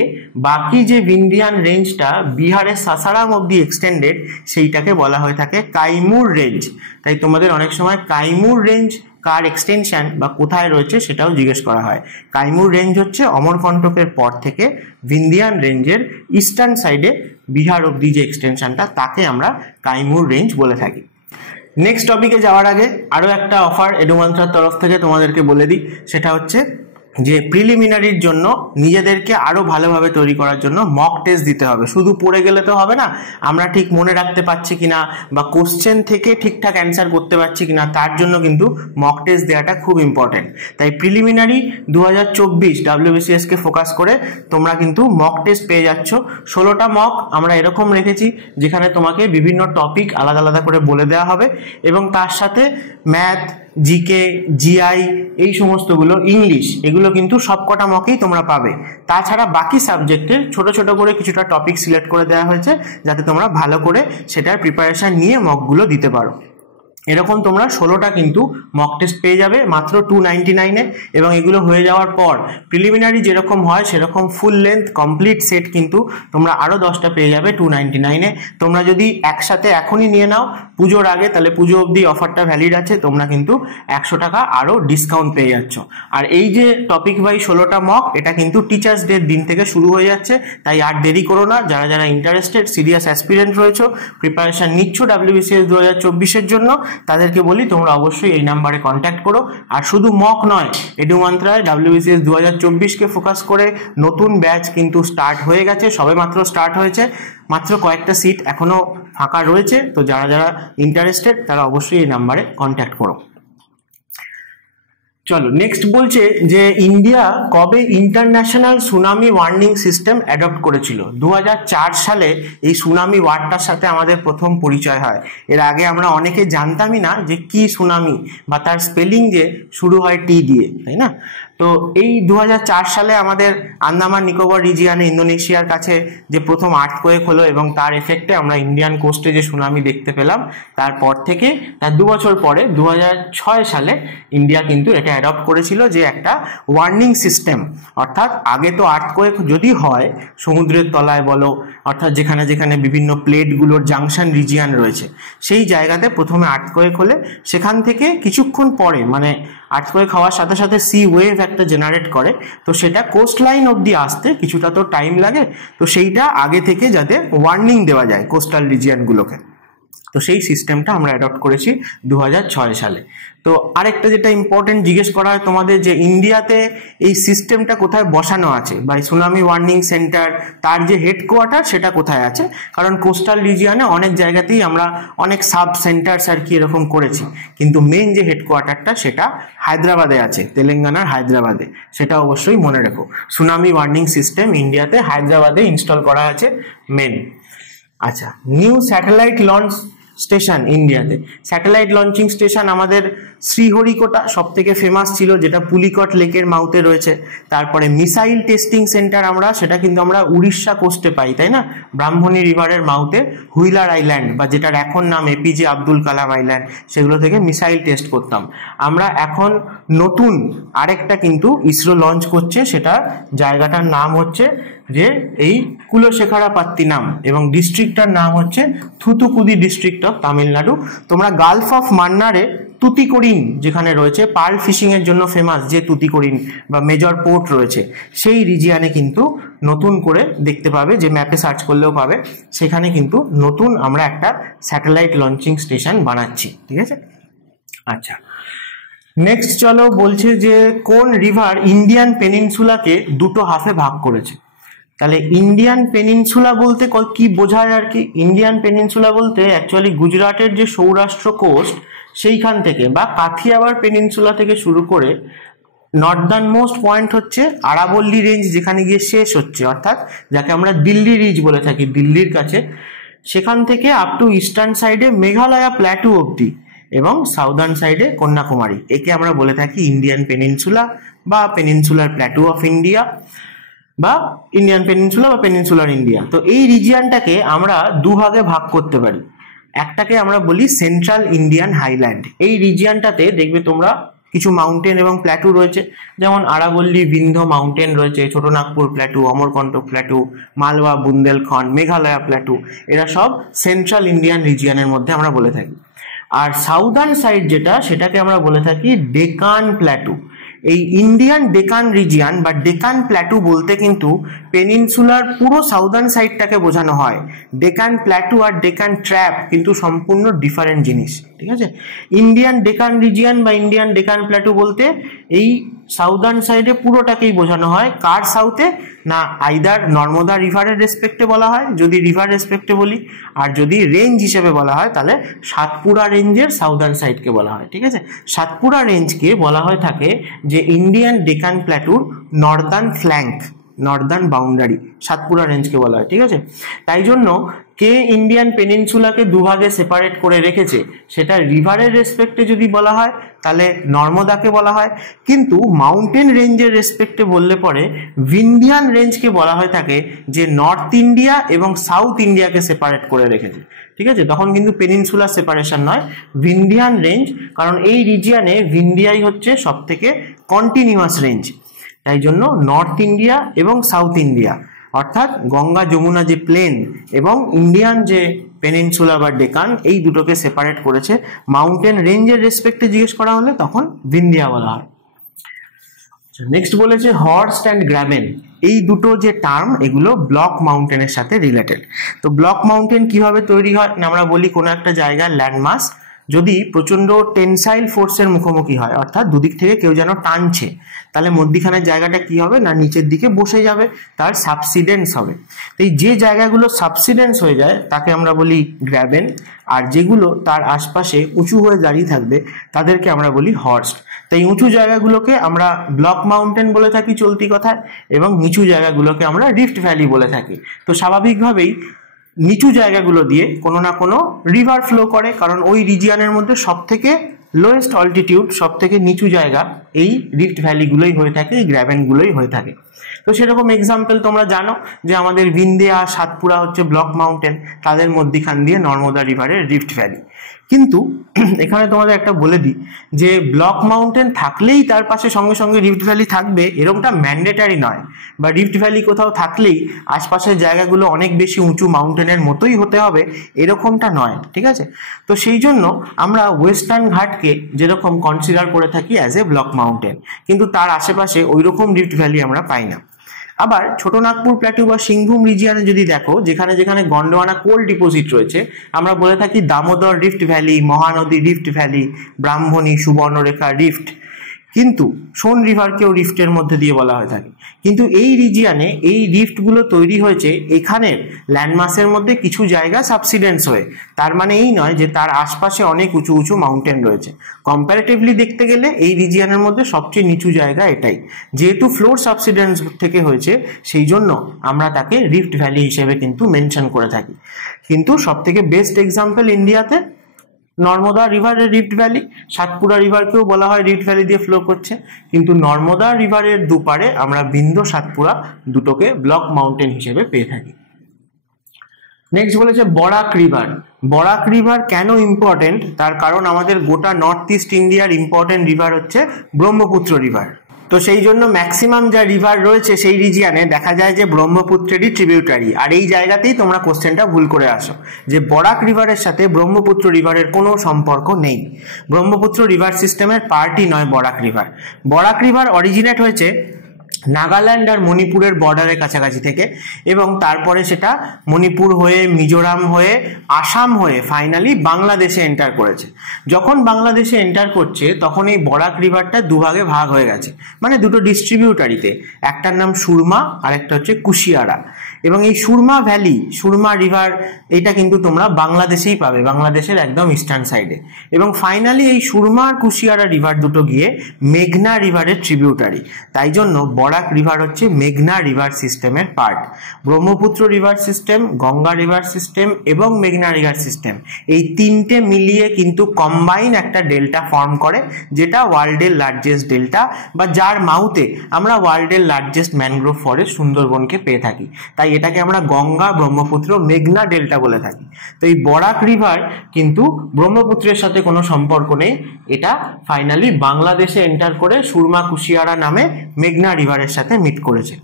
বাকি যে ভিন্ধিয়ান রেঞ্জটা বিহারের সাসারাম অব্দি এক্সটেন্ডেড, সেইটাকে বলা হয়ে থাকে কাইমুর রেঞ্জ। তাই তোমাদের অনেক সময় কাইমুর রেঞ্জ কার এক্সটেনশন বা কোথায় রয়েছে সেটাও জিজ্ঞেস করা হয়। কাইমুর রেঞ্জ হচ্ছে অমরকন্টকের পর থেকে ভিন্ধিয়ান রেঞ্জের ইস্টার্ন সাইডে বিহার অব্দি যে এক্সটেনশনটা, তাকে আমরা কাইমুর রেঞ্জ বলে থাকি। নেক্সট টপিকে যাওয়ার আগে আরও একটা অফার এডুমান্ত্রার তরফ থেকে তোমাদেরকে বলে দিই, সেটা হচ্ছে যে প্রিলিমিনারির জন্য নিজেদেরকে আরো ভালোভাবে তৈরি করার জন্য মক টেস্ট দিতে হবে। শুধু পড়ে গেলে তো হবে না, আমরা ঠিক মনে রাখতে পারছি কিনা বা কোশ্চেন থেকে ঠিকঠাক অ্যান্সার করতে পারছি কিনা, তার জন্য কিন্তু মক টেস্ট দেওয়াটা খুব ইম্পর্টেন্ট। তাই প্রিলিমিনারি 2024 WBCS কে ফোকাস করে তোমরা কিন্তু মক টেস্ট পেয়ে যাচ্ছ। 16টা মক আমরা এরকম রেখেছি যেখানে তোমাকে বিভিন্ন টপিক আলাদা আলাদা করে বলে দেওয়া হবে, এবং তার সাথে ম্যাথ, জিকে, জিআই, এই সমস্তগুলো, ইংলিশ, এগুলো কিন্তু সবকটা মকেই তোমরা পাবে। তাছাড়া বাকি সাবজেক্টের ছোট ছোট করে কিছুটা টপিক সিলেক্ট করে দেওয়া হয়েছে যাতে তোমরা ভালো করে সেটার প্রিপারেশন নিয়ে মকগুলো দিতে পারো। এরকম তোমরা 16টা কিন্তু মক টেস্ট পেয়ে যাবে মাত্র 299-এ, এবং এগুলো হয়ে যাওয়ার পর প্রিলিমিনারি যেরকম হয় সেরকম ফুল লেন্থ কমপ্লিট সেট কিন্তু তোমরা আরও 10টা পেয়ে যাবে 299-এ। তোমরা যদি একসাথে এখনই নিয়ে নাও পুজোর আগে, তাহলে পুজো অবধি অফারটা ভ্যালিড আছে, তোমরা কিন্তু 100 টাকা আরও ডিসকাউন্ট পেয়ে যাচ্ছ। আর এই যে টপিক বাই 16টা মক, এটা কিন্তু টিচার্স ডের দিন থেকে শুরু হয়ে যাচ্ছে, তাই আর দেরি করো না। যারা যারা ইন্টারেস্টেড, সিরিয়াস অ্যাসপিরেন্ট রয়েছে, প্রিপারেশন নিচ্ছ WBCS 2024-এর জন্য, তাদেরকে বলি তোমরা অবশ্যই এই নাম্বারে কন্ট্যাক্ট করো। আর শুধু মক নয়, এডুমন্ত্রায় WBCS 2024-কে ফোকাস করে নতুন ব্যাচ কিন্তু স্টার্ট হয়ে গেছে, সবে মাত্র স্টার্ট হয়েছে, মাত্র কয়েকটা সিট এখনো ফাঁকা রয়েছে। তো যারা যারা ইন্টারেস্টেড তারা অবশ্যই এই নাম্বারে কন্ট্যাক্ট করো। চলো নেক্সট বলছে যে ইন্ডিয়া কবে international tsunami warning system adopt করেছিল। 2004 সালে এই সুনামি ওয়ার্ডটার সাথে আমাদের প্রথম পরিচয় হয়। এর আগে আমরা অনেকে জানতামই না যে কি সুনামি, বা তার স্পেলিং যে শুরু হয় টি দিয়ে, তাই না? তো এই 2004 সালে আমাদের আন্দামান নিকোবর রিজিয়নে ইন্দোনেশিয়ার কাছে যে প্রথম আর্থকোয়েক হলো, এবং তার এফেক্টে আমরা ইন্ডিয়ান কোস্টে যে সুনামি দেখতে পেলাম, তারপর থেকে তার 2 বছর পরে 2006 সালে ইন্ডিয়া কিন্তু এটা অ্যাডপ্ট করেছিল যে একটা ওয়ার্নিং সিস্টেম। অর্থাৎ আগে তো আর্থকোয়েক যদি হয় সমুদ্রের তলায় বলো, অর্থাৎ যেখানে যেখানে বিভিন্ন প্লেটগুলোর জাংশন রিজিয়ন রয়েছে, সেই জায়গাতে প্রথমে আর্থকোয়েক হলে সেখান থেকে কিছুক্ষণ পরে, মানে আর্থকোয়েক হওয়ার সাথে সাথে সি ওয়েভ একটা জেনারেট করে, তো সেটা কোস্ট লাইন অবধি আসতে কিছুটা তো টাইম লাগে। তো সেইটা আগে থেকে যাতে ওয়ার্নিং দেওয়া যায় কোস্টাল রিজিয়নগুলোকে, তো সেই সিস্টেমটা আমরা অ্যাডপ্ট করেছি 2006 সালে। তো আরেকটা যেটা ইম্পর্টেন্ট জিজ্ঞেস করা হয় তোমাদের, যে ইন্ডিয়াতে এই সিস্টেমটা কোথায় বসানো আছে, বা সুনামি ওয়ার্নিং সেন্টার তার যে হেডকোয়ার্টার সেটা কোথায় আছে। কারণ কোস্টাল রিজিয়নে অনেক জায়গাতেই আমরা অনেক সাব সেন্টার্স আর কি এরকম করেছি, কিন্তু মেন যে হেডকোয়ার্টারটা সেটা হায়দ্রাবাদে আছে, তেলেঙ্গানার হায়দ্রাবাদে। সেটা অবশ্যই মনে রেখো, সুনামি ওয়ার্নিং সিস্টেম ইন্ডিয়াতে হায়দ্রাবাদে ইনস্টল করা আছে মেন। আচ্ছা, নিউ স্যাটেলাইট লঞ্চ স্টেশন ইন্ডিয়াতে। স্যাটেলাইট লঞ্চিং স্টেশন আমাদের শ্রীহরিকোটা সব থেকে ফেমাস ছিল, যেটা পুলিকট লেকের মাউথে রয়েছে। তারপরে মিসাইল টেস্টিং সেন্টার সেটা কিন্তু আমরা উড়িষ্যা কোস্টে পাই, তাই না? ব্রাহ্মণী রিভারের মাউথে হুইলার আইল্যান্ড, বা যেটার এখন নাম এপিজে আব্দুল কালাম আইল্যান্ড, সেগুলো থেকে মিসাইল টেস্ট করতাম আমরা। এখন নতুন আরেকটা কিন্তু ইসরো লঞ্চ করছে, সেটা জায়গাটার নাম হচ্ছে যে এই কুলশেখরাপাত্তিনাম, এবং ডিস্ট্রিক্টটার নাম হচ্ছে থুতুকুডি ডিস্ট্রিক্ট অফ তামিলনাড়ু। তোমরা গালফ অফ মান্নারে তুতিকোরিন যেখানে রয়েছে, পার্ল ফিশিং এর জন্য ফেমাস যে তুতিকোরিন বা মেজর পোর্ট রয়েছে, সেই রিজিয়ানে কিন্তু নতুন করে দেখতে পাবে, যে ম্যাপে সার্চ করলেও পাবে, সেখানে কিন্তু নতুন আমরা একটা স্যাটেলাইট লঞ্চিং স্টেশন বানাচ্ছি, ঠিক আছে? আচ্ছা, নেক্সট চলো বলছে যে কোন রিভার ইন্ডিয়ান পেনিনসুলাকে দুটো হাফে ভাগ করেছে। তাহলে ইন্ডিয়ান পেনিনসুলা বলতে কি বোঝায় আর কি? ইন্ডিয়ান পেনিনসুলা বলতে অ্যাকচুয়ালি গুজরাটের যে সৌরাষ্ট্র কোস্ট সেইখান থেকে, বা কাথিয়াওয়াড় পেনিনসুলা থেকে শুরু করে নর্দার্ন মোস্ট পয়েন্ট হচ্ছে আরাবল্লী রেঞ্জ, যেখানে গিয়ে শেষ হচ্ছে, অর্থাৎ যাকে আমরা দিল্লি রিজ বলে থাকি, দিল্লির কাছে, সেখান থেকে আপ টু ইস্টার্ন সাইডে মেঘালয়া প্ল্যাটু অবধি, এবং সাউদার্ন সাইডে কন্যাকুমারী, একে আমরা বলে থাকি ইন্ডিয়ান পেনিনসুলা বা পেনিনসুলার প্ল্যাটু অফ ইন্ডিয়া, বা ইন্ডিয়ান পেনিনসুলা বা পেনিনসুলার ইন্ডিয়া। তো এই রিজিয়নটাকে আমরা দুভাগে ভাগ করতে পারি। একটাকে আমরা বলি সেন্ট্রাল ইন্ডিয়ান হাইল্যান্ড। এই রিজিয়নটাতে দেখবে তোমরা কিছু মাউন্টেন এবং প্ল্যাটু রয়েছে, যেমন আরাবল্লী বিন্ধ্য মাউন্টেন রয়েছে, Chotanagpur plateau, Amarkantak plateau, Malwa Bundelkhand, Meghalaya plateau, এরা সব সেন্ট্রাল ইন্ডিয়ান রিজিয়নের মধ্যে আমরা বলে থাকি। আর সাউদার্ন সাইড যেটা, সেটাকে আমরা বলে থাকি ডেকান প্ল্যাটু। এই ইন্ডিয়ান ডেকান রিজিয়ন বা ডেকান প্ল্যাটু বলতে কিন্তু পেনিনসুলার পুরো সাউদার্ন সাইডটাকে বোঝানো হয়। ডেকান প্ল্যাটু আর ডেকান ট্র্যাপ কিন্তু সম্পূর্ণ ডিফারেন্ট জিনিস, ঠিক আছে? ইন্ডিয়ান ডেকান রিজিয়ন বা ইন্ডিয়ান ডেকান প্ল্যাটু বলতে এই সাউদার্ন সাইডে পুরোটাকেই বোঝানো হয়। কার সাউথে? না আইদার নর্মদা রিভারের রেসপেক্টে বলা হয় যদি রিভার রেসপেক্টে বলি, আর যদি রেঞ্জ হিসেবে বলা হয় তাহলে সাতপুরা রেঞ্জের সাউদার্ন সাইডকে বলা হয়, ঠিক আছে? সাতপুরা রেঞ্জকে বলা হয়ে থাকে যে ইন্ডিয়ান ডেকান প্ল্যাটুর northern flank, northern boundary, Satpura রেঞ্জকে বলা হয়, ঠিক আছে? তাই জন্য কে ইন্ডিয়ান পেনিনসুলাকে দুভাগে সেপারেট করে রেখেছে, সেটা রিভারের রেসপেক্টে যদি বলা হয় তাহলে নর্মদাকে বলা হয়, কিন্তু মাউন্টেন রেঞ্জের রেসপেক্টে বললে পরে ভিন্ডিয়ান রেঞ্জকে বলা হয়ে থাকে যে নর্থ ইন্ডিয়া এবং সাউথ ইন্ডিয়াকে সেপারেট করে রেখেছে। ঠিক আছে, তখন কিন্তু পেনিনসুলার সেপারেশন নয়, ভিন্ডিয়ান রেঞ্জ, কারণ এই রিজিয়নে ভিন্ডিয়াই হচ্ছে সব থেকে কন্টিনিউয়াস রেঞ্জ। তাই জন্য নর্থ ইন্ডিয়া এবং সাউথ ইন্ডিয়া অর্থাৎ গঙ্গা যমুনা যে প্লেন এবং ইন্ডিয়ান যে পেনিনসুলা বা ডেকান, এই দুটোকে সেপারেট করেছে। মাউন্টেন রেঞ্জের রেসপেক্টে জিজ্ঞেস করা হলে তখন ভিন্ডিয়া বলা হয়। নেক্সট বলেছে হর্স্ট অ্যান্ড গ্র্যাবেন, এই দুটো যে টার্ম এগুলো ব্লক মাউন্টেনের সাথে রিলেটেড। তো ব্লক মাউন্টেন কিভাবে তৈরি হয় না, আমরা বলি কোনো একটা জায়গার ল্যান্ডমাস যদি প্রচন্ড টেনসাইল ফোর্সের মুখোমুখি হয়, অর্থাৎ দুদিক থেকে কেউ যেন টানছে, তাহলে মধ্যিখানের জায়গাটা কি হবে না নিচের দিকে বসে যাবে, তার সাবসিডেন্স হবে। তো এই যে জায়গাগুলো সাবসিডেন্স হয়ে যায় তাকে আমরা বলি গ্র্যাবেন, আর যেগুলো তার আশপাশে উঁচু হয়ে দাঁড়িয়ে থাকবে তাদেরকে আমরা বলি হর্স্ট। তাই উঁচু জায়গাগুলোকে আমরা ব্লক মাউন্টেন বলে থাকি চলতি কথায়, এবং নিচু জায়গাগুলোকে আমরা রিফট ভ্যালি বলে থাকি। তো স্বাভাবিকভাবেই নিচু জায়গাগুলো দিয়ে কোনো না কোনো রিভার ফ্লো করে, কারণ ওই রিজিয়নের মধ্যে সব থেকে লোয়েস্ট অল্টিটিউড, সব থেকে নিচু জায়গা এই রিফট ভ্যালিগুলোই হয়ে থাকে, এই গ্র্যাবেনগুলোই হয়ে থাকে। তো সেরকম এক্সাম্পল তোমরা জানো যে আমাদের বিন্ধ্যা আর সাতপুরা হচ্ছে ব্লক মাউন্টেন, তাদের মধ্যিখান দিয়ে নর্মদা রিভারের রিফট ভ্যালি। কিন্তু এখানে তোমাদের একটা বলে দিই যে ব্লক মাউন্টেন থাকলেই তার পাশে সঙ্গে সঙ্গে রিফট ভ্যালি থাকবে এরকমটা ম্যান্ডেটারি নয়, বা রিফট ভ্যালি কোথাও থাকলেই আশপাশের জায়গাগুলো অনেক বেশি উঁচু মাউন্টেনের মতোই হতে হবে এরকমটা নয়। ঠিক আছে, তো সেই জন্য আমরা ওয়েস্টার্ন ঘাটকে যেরকম কনসিডার করে থাকি অ্যাজ এ ব্লক মাউন্টেন, কিন্তু তার আশেপাশে ওই রকম রিফট ভ্যালি আমরা পাই না। আবার ছোট নাগপুর প্ল্যাটু বা সিংভূম রিজিয়নে যদি দেখো, যেখানে যেখানে গন্ডোয়ানা কোল ডিপোজিট রয়েছে, আমরা বলে থাকি Damodar rift valley, Mahanadi rift valley, Brahmani, Subarnarekha rift, কিন্তু সোন রিভারকেও রিফটের মধ্যে দিয়ে বলা হয়ে থাকে। কিন্তু এই রিজিয়নে এই রিফটগুলো তৈরি হয়েছে এখানের ল্যান্ডমাসের মধ্যে কিছু জায়গা সাবসিডেন্স হয়ে, তার মানে এই নয় যে তার আশপাশে অনেক উঁচু উঁচু মাউন্টেন রয়েছে। কম্পারেটিভলি দেখতে গেলে এই রিজিয়নের মধ্যে সবচেয়ে নিচু জায়গা এটাই, যেহেতু ফ্লোর সাবসিডেন্স থেকে হয়েছে সেই জন্য আমরা তাকে রিফট ভ্যালি হিসেবে কিন্তু মেনশন করে থাকি। কিন্তু সব থেকে বেস্ট এক্সাম্পল ইন্ডিয়াতে নর্মদা রিভারের রিফট ভ্যালি, সাতপুরা রিভারকেও বলা হয় রিফট ভ্যালি দিয়ে ফ্লো করছে, কিন্তু নর্মদা রিভারের দুপারে আমরা বিন্ধ্য সাতপুরা দুটোকে ব্লক মাউন্টেন হিসেবে পেয়ে থাকি। নেক্সট বলেছে বরাক রিভার। বরাক রিভার কেন ইম্পর্টেন্ট, তার কারণ আমাদের গোটা নর্থ ইস্ট ইন্ডিয়ার ইম্পর্টেন্ট রিভার হচ্ছে ব্রহ্মপুত্র রিভার। তো সেই জন্য ম্যাক্সিমাম যা রিভার রয়েছে সেই রিজিয়নে দেখা যায় যে ব্রহ্মপুত্রেরই ট্রিবিউটারি, আর এই জায়গাতেই তোমরা কোশ্চেনটা ভুল করে আসো যে বরাক রিভারের সাথে ব্রহ্মপুত্র রিভারের কোনো সম্পর্ক নেই। ব্রহ্মপুত্র রিভার সিস্টেমের পার্টই নয় Barak river. Barak river originate হয়েছে নাগাল্যান্ড আর মণিপুরের বর্ডারের কাছাকাছি থেকে, এবং তারপরে সেটা মণিপুর হয়ে, মিজোরাম হয়ে, আসাম হয়ে ফাইনালি বাংলাদেশে এন্টার করেছে। যখন বাংলাদেশে এন্টার করছে তখন এই বরাক রিভারটা দুভাগে ভাগ হয়ে গেছে, মানে দুটো ডিস্ট্রিবিউটারিতে, একটার নাম সুরমা আর একটা হচ্ছে কুশিয়ারা। এবং এই সুরমা ভ্যালি, সুরমা রিভার, এটা কিন্তু তোমরা বাংলাদেশেই পাবে, বাংলাদেশের একদম ইস্টার্ন সাইডে। এবং ফাইনালি এই সুরমা আর কুশিয়ারা রিভার দুটো গিয়ে মেঘনা রিভারের ট্রিবিউটারি, তাই জন্য বরাক রিভার হচ্ছে মেঘনা রিভার সিস্টেমের part. Brahmaputra river system, Ganga river system এবং মেঘনা রিভার সিস্টেম, এই তিনটে মিলিয়ে কিন্তু কম্বাইন একটা ডেল্টা ফর্ম করে, যেটা ওয়ার্ল্ডের লার্জেস্ট ডেল্টা, বা যার মাউথে আমরা ওয়ার্ল্ডের লার্জেস্ট ম্যানগ্রোভ ফরেস্ট সুন্দরবনকে পেয়ে থাকি। তাই এটাকে আমরা গঙ্গা, ব্রহ্মপুত্র, মেঘনা ডেল্টা বলে থাকি। তো এই বরাক রিভার কিন্তু ব্রহ্মপুত্রের সাথে কোনো সম্পর্ক নেই, এটা ফাইনালি বাংলাদেশে এন্টার করে সুরমা কুশিয়ারা নামে মেঘনা রিভারের সাথে মিট করেছে।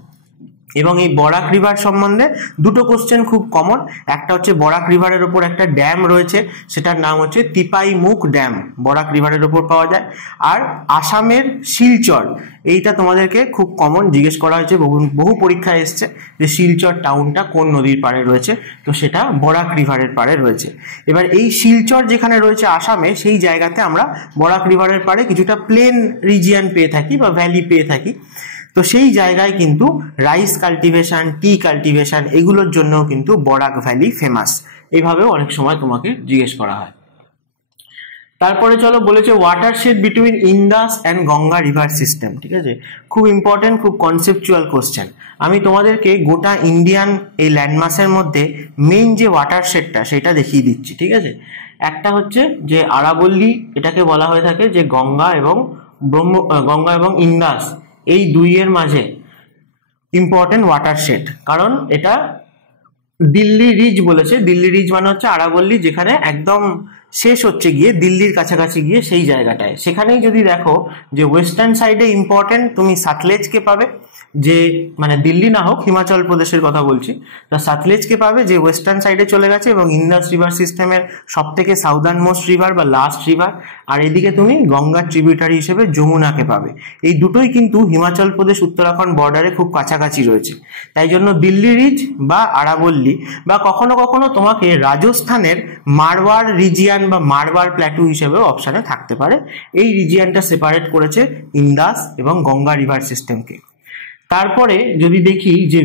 এবং এই বরাক রিভার সম্বন্ধে দুটো কোশ্চেন খুব কমন। একটা হচ্ছে বরাক রিভারের ওপর একটা ড্যাম রয়েছে, সেটার নাম হচ্ছে তিপাইমুখ ড্যাম, বরাক রিভারের ওপর পাওয়া যায়। আর আসামের শিলচর, এইটা তোমাদেরকে খুব কমন জিজ্ঞেস করা হয়েছে, বহু পরীক্ষায় এসছে যে শিলচর টাউনটা কোন নদীর পাড়ে রয়েছে, তো সেটা বরাক রিভারের পাড়ে রয়েছে। এবার এই শিলচর যেখানে রয়েছে আসামে, সেই জায়গাতে আমরা বরাক রিভারের পাড়ে কিছুটা প্লেন রিজিয়ন পেয়ে থাকি বা ভ্যালি পেয়ে থাকি। তো সেই জায়গায় কিন্তু রাইস কাল্টিভেশন, টি কাল্টিভেশন, এগুলোর জন্য কিন্তু বরাক ভ্যালি ফেমাস। এইভাবেও অনেক সময় তোমাকে জিজ্ঞেস করা হয়। তারপরে চলো বলেছে watershed between Indus and Ganga river system. ঠিক আছে, খুব ইম্পর্টেন্ট, খুব কনসেপচুয়াল কোশ্চেন। আমি তোমাদেরকে গোটা ইন্ডিয়ান এই ল্যান্ডমাসের মধ্যে মেইন যে ওয়াটারশেডটা সেটা দেখিয়ে দিচ্ছি। ঠিক আছে, একটা হচ্ছে যে আরাবল্লী, এটাকে বলা হয়ে থাকে যে গঙ্গা এবং ইন্দাস এই দুইয়ের মাঝে ইম্পর্টেন্ট ওয়াটারশেড, কারণ এটা দিল্লি রিজ বলেছে। দিল্লি রিজ মানে হচ্ছে আরাবল্লী, যেখানে একদম শেষ হচ্ছে গিয়ে দিল্লির কাছাকাছি গিয়ে সেই জায়গাটায়। সেখানেই যদি দেখো যে ওয়েস্টার্ন সাইডে ইম্পর্টেন্ট তুমি সাতলেজকে পাবে, যে মানে দিল্লি না হোক হিমাচল প্রদেশের কথা বলছি, তা সাতলেজকে পাবে যে ওয়েস্টার্ন সাইডে চলে গেছে, এবং ইন্দাস রিভার সিস্টেমের সব থেকে সাউদার্ন মোস্ট রিভার বা লাস্ট রিভার। আর এদিকে তুমি গঙ্গার ট্রিবিউটারি হিসেবে যমুনাকে পাবে। এই দুটোই কিন্তু হিমাচল প্রদেশ উত্তরাখণ্ড বর্ডারে খুব কাছাকাছি রয়েছে। তাই জন্য দিল্লি রিজ বা আরাবল্লী, বা কখনো কখনো তোমাকে রাজস্থানের মারওয়ার রিজিয়ান বা মারওয়ার প্ল্যাটু হিসেবেও অপশানে থাকতে পারে। এই রিজিয়ানটা সেপারেট করেছে ইন্দাস এবং গঙ্গা রিভার সিস্টেমকে। তারপরে যদি দেখি যে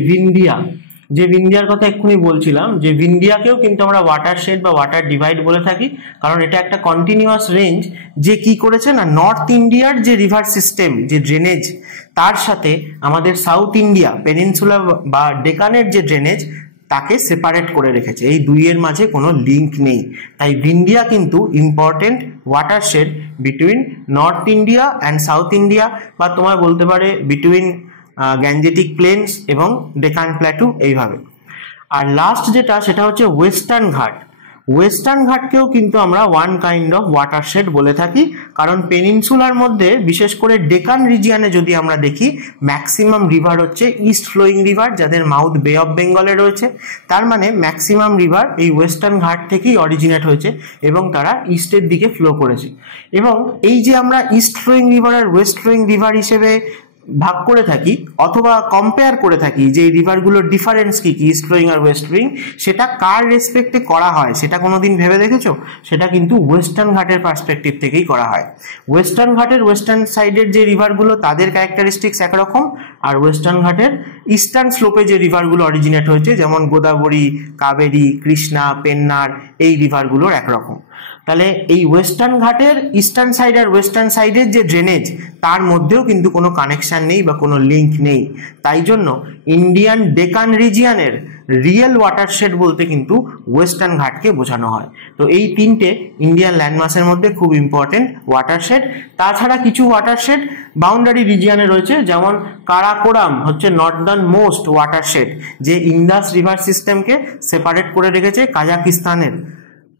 ভিন্ডিয়ার কথা এক্ষুনি বলছিলাম, যে ভিন্ডিয়াকেও কিন্তু আমরা ওয়াটারশেড বা ওয়াটার ডিভাইড বলে থাকি, কারণ এটা একটা কন্টিনিউয়াস রেঞ্জ যে কি করেছে না, নর্থ ইন্ডিয়ার যে রিভার সিস্টেম, যে ড্রেনেজ, তার সাথে আমাদের সাউথ ইন্ডিয়া পেনিনসুলা বা ডেকানের যে ড্রেনেজ, তাকে সেপারেট করে রেখেছে। এই দুইয়ের মাঝে কোনো লিঙ্ক নেই। তাই ভিন্ডিয়া কিন্তু important watershed between north India and south India, বা তোমায় বলতে পারে বিটুইন গ্যাঞ্জেটিক প্লেন্স এবং ডেকান প্ল্যাটু, এইভাবে। আর লাস্ট যেটা, সেটা হচ্ছে ওয়েস্টার্ন ঘাট। ওয়েস্টার্ন ঘাটকেও কিন্তু আমরা ওয়ান কাইন্ড অফ ওয়াটারশেড বলে থাকি, কারণ পেনিনসুলার মধ্যে বিশেষ করে ডেকান রিজিয়ানে যদি আমরা দেখি, ম্যাক্সিমাম রিভার হচ্ছে ইস্ট ফ্লোয়িং রিভার, যাদের মাউথ বে অফ বেঙ্গলে রয়েছে। তার মানে ম্যাক্সিমাম রিভার এই ওয়েস্টার্ন ঘাট থেকেই অরিজিনেট হয়েছে এবং তারা ইস্টের দিকে ফ্লো করেছে। এবং এই যে আমরা ইস্ট ফ্লোয়িং রিভার আর ওয়েস্ট ফ্লোয়িং রিভার হিসেবে ভাগ করে থাকি অথবা কম্পেয়ার করে থাকি যে এই রিভারগুলোর ডিফারেন্স কি কি, ইস্ট ফ্লোয়িং আর ওয়েস্ট ফ্লোয়িং, সেটা কার রেসপেক্টে করা হয় সেটা কোনোদিন ভেবে দেখেছো? সেটা কিন্তু ওয়েস্টার্ন ঘাটের পার্সপেক্টিভ থেকেই করা হয়। ওয়েস্টার্ন ঘাটের ওয়েস্টার্ন সাইডের যে রিভারগুলো তাদের ক্যারেক্টারিস্টিক্স একরকম, আর ওয়েস্টার্ন ঘাটের ইস্টার্ন স্লোপে যে রিভারগুলো অরিজিনেট হয়েছে, যেমন গোদাবরী, কাবেরী, কৃষ্ণা, পেন্নার, এই রিভারগুলোর একরকম। তাহলে এই ওয়েস্টার্ন ঘাটের ইস্টার্ন সাইড আর ওয়েস্টার্ন সাইডের যে ড্রেনেজ, তার মধ্যেও কিন্তু কোনো কানেকশন নেই বা কোনো লিঙ্ক নেই। তাই জন্য ইন্ডিয়ান ডেকান রিজিয়ানের রিয়েল ওয়াটারশেড বলতে কিন্তু ওয়েস্টার্ন ঘাটকে বোঝানো হয়। তো এই তিনটে ইন্ডিয়ান ল্যান্ডমাসের মধ্যে খুব ইম্পর্টেন্ট ওয়াটারশেড। তাছাড়া কিছু ওয়াটারশেড বাউন্ডারি রিজিয়ানে রয়েছে, যেমন কারাকোরাম হচ্ছে নর্দার্ন মোস্ট ওয়াটারশেড, যে ইন্দাস রিভার সিস্টেমকে সেপারেট করে রেখেছে কাজাকিস্তানের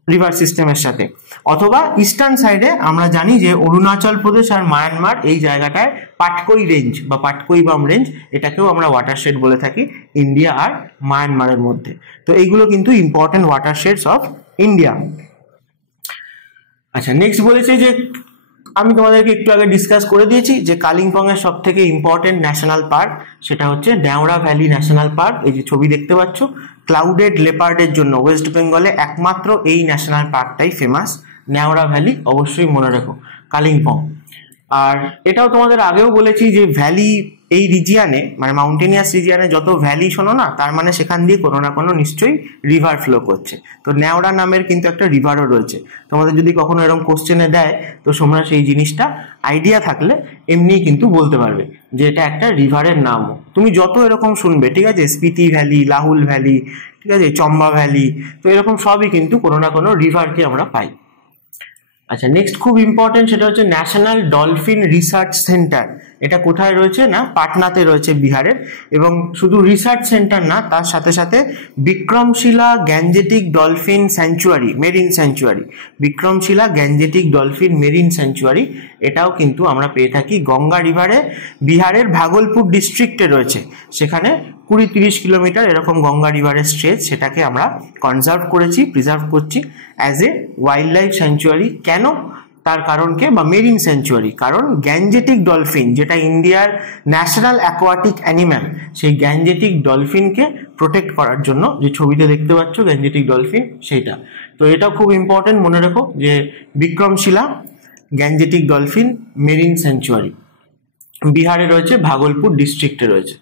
রিভার সিস্টেমের সাথে। অথবা ইস্টার্ন সাইডে আমরা জানি যে অরুণাচল প্রদেশ আর মায়ানমার এই জায়গাটায় পাটকই রেঞ্জ বা পাটকইবাম রেঞ্জ, এটাকেও আমরা ওয়াটারশেড বলে থাকি ইন্ডিয়া আর মায়ানমারের মধ্যে। তো এইগুলো কিন্তু ইম্পর্টেন্ট ওয়াটারশেডস অফ ইন্ডিয়া। আচ্ছা, নেক্সট বলেছে যে আমি তোমাদেরকে একটু আগে ডিসকাস করে দিয়েছি যে কালিম্পংয়ের সব থেকে ইম্পর্টেন্ট ন্যাশনাল পার্ক সেটা হচ্ছে ন্যাওড়া ভ্যালি ন্যাশনাল পার্ক। এই যে ছবি দেখতে পাচ্ছ, ক্লাউডেড লেপার্ডের জন্য ওয়েস্ট বেঙ্গলে একমাত্র এই ন্যাশনাল পার্কটাই ফেমাস। ন্যাওড়া ভ্যালি অবশ্যই মনে রেখো, কালিম্পং। আর এটাও তোমাদের আগেও বলেছি যে ভ্যালি এই রিজিয়ানে, মানে মাউন্টেনিয়াস রিজিয়ানে যত ভ্যালি শোনো না, তার মানে সেখান দিয়ে কোনো না কোনো নিশ্চয়ই রিভার ফ্লো করছে। তো ন্যাওড়া নামের কিন্তু একটা রিভারও রয়েছে। তোমাদের যদি কখনো এরকম কোশ্চেনে দেয়, তো তোমরা সেই জিনিসটা আইডিয়া থাকলে এমনিই কিন্তু বলতে পারবে যে এটা একটা রিভারের নামও। তুমি যত এরকম শুনবে, ঠিক আছে, স্পিতি ভ্যালি, লাহুল ভ্যালি, ঠিক আছে, চম্বা ভ্যালি, তো এরকম সবই কিন্তু কোনো না কোনো রিভারকে আমরা পাই। আচ্ছা, নেক্সট খুব ইম্পর্টেন্ট, সেটা হচ্ছে ন্যাশনাল ডলফিন রিসার্চ সেন্টার। এটা কোথায় রয়েছে না, পাটনাতে রয়েছে, বিহারের। এবং শুধু রিসার্চ সেন্টার না, তার সাথে সাথে Vikramshila Gangetic dolphin sanctuary, marine sanctuary, Vikramshila Gangetic dolphin marine sanctuary, এটাও কিন্তু আমরা পেয়ে থাকি গঙ্গা রিভারে, বিহারের ভাগলপুর ডিস্ট্রিক্টে রয়েছে। সেখানে 20-30 কিলোমিটার এরকম গঙ্গা রিভারের স্ট্রেচ, সেটাকে আমরা কনজার্ভ করেছি, প্রিজার্ভ করছি as a wild life sanctuary. কেন? তার কারণকে, বা মেরিন স্যাংচুয়ারি, কারণ গ্যাঞ্জেটিক ডলফিন, যেটা ইন্ডিয়ার ন্যাশনাল অ্যাকোয়াটিক অ্যানিম্যাল, সেই গ্যাঞ্জেটিক ডলফিনকে প্রোটেক্ট করার জন্য, যে ছবিতে দেখতে পাচ্ছ গ্যাঞ্জেটিক ডলফিন, সেইটা। তো এটাও খুব ইম্পর্টেন্ট, মনে রেখো যে Vikramshila Gangetic dolphin marine sanctuary বিহারে রয়েছে, ভাগলপুর ডিস্ট্রিক্টে রয়েছে।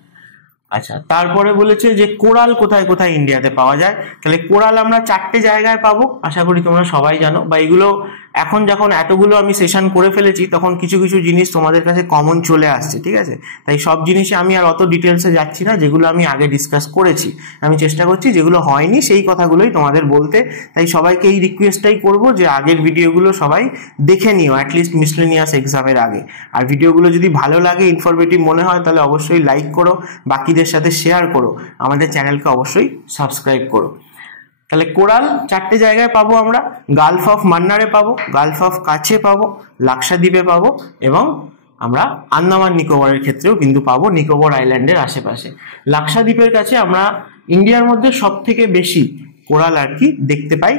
আচ্ছা, তারপরে বলেছে যে কোরাল কোথায় কোথায় ইন্ডিয়াতে পাওয়া যায়। তাহলে কোরাল আমরা 4টে জায়গায় পাবো, আশা করি তোমরা সবাই জানো, বা এগুলো এখন যখন এতগুলো আমি সেশন করে ফেলেছি তখন কিছু কিছু জিনিস তোমাদের কাছে কমন চলে আসছে, ঠিক আছে? তাই সব জিনিসে আমি আর অত ডিটেলসে যাচ্ছি না, যেগুলো আমি আগে ডিসকাস করেছি আমি চেষ্টা করছি যেগুলো হয়নি সেই কথাগুলোই তোমাদের বলতে। তাই সবাইকে এই রিকোয়েস্টটাই করবো যে আগের ভিডিওগুলো সবাই দেখে নিও অ্যাটলিস্ট মিসলেনিয়াস এক্সামের আগে। আর ভিডিওগুলো যদি ভালো লাগে, ইনফরমেটিভ মনে হয়, তাহলে অবশ্যই লাইক করো, বাকিদের সাথে শেয়ার করো, আমাদের চ্যানেলকে অবশ্যই সাবস্ক্রাইব করো। তাহলে কোরাল 4টে জায়গায় পাবো আমরা, গালফ অফ মান্নারে পাবো, গালফ অফ কাছে পাবো, লাক্ষাদ্বীপে পাবো, এবং আমরা আন্দামান নিকোবরের ক্ষেত্রেও কিন্তু পাবো, নিকোবর আইল্যান্ডের আশেপাশে। লাক্ষাদ্বীপের কাছে আমরা ইন্ডিয়ার মধ্যে সব থেকে বেশি কোরাল আর কি দেখতে পাই,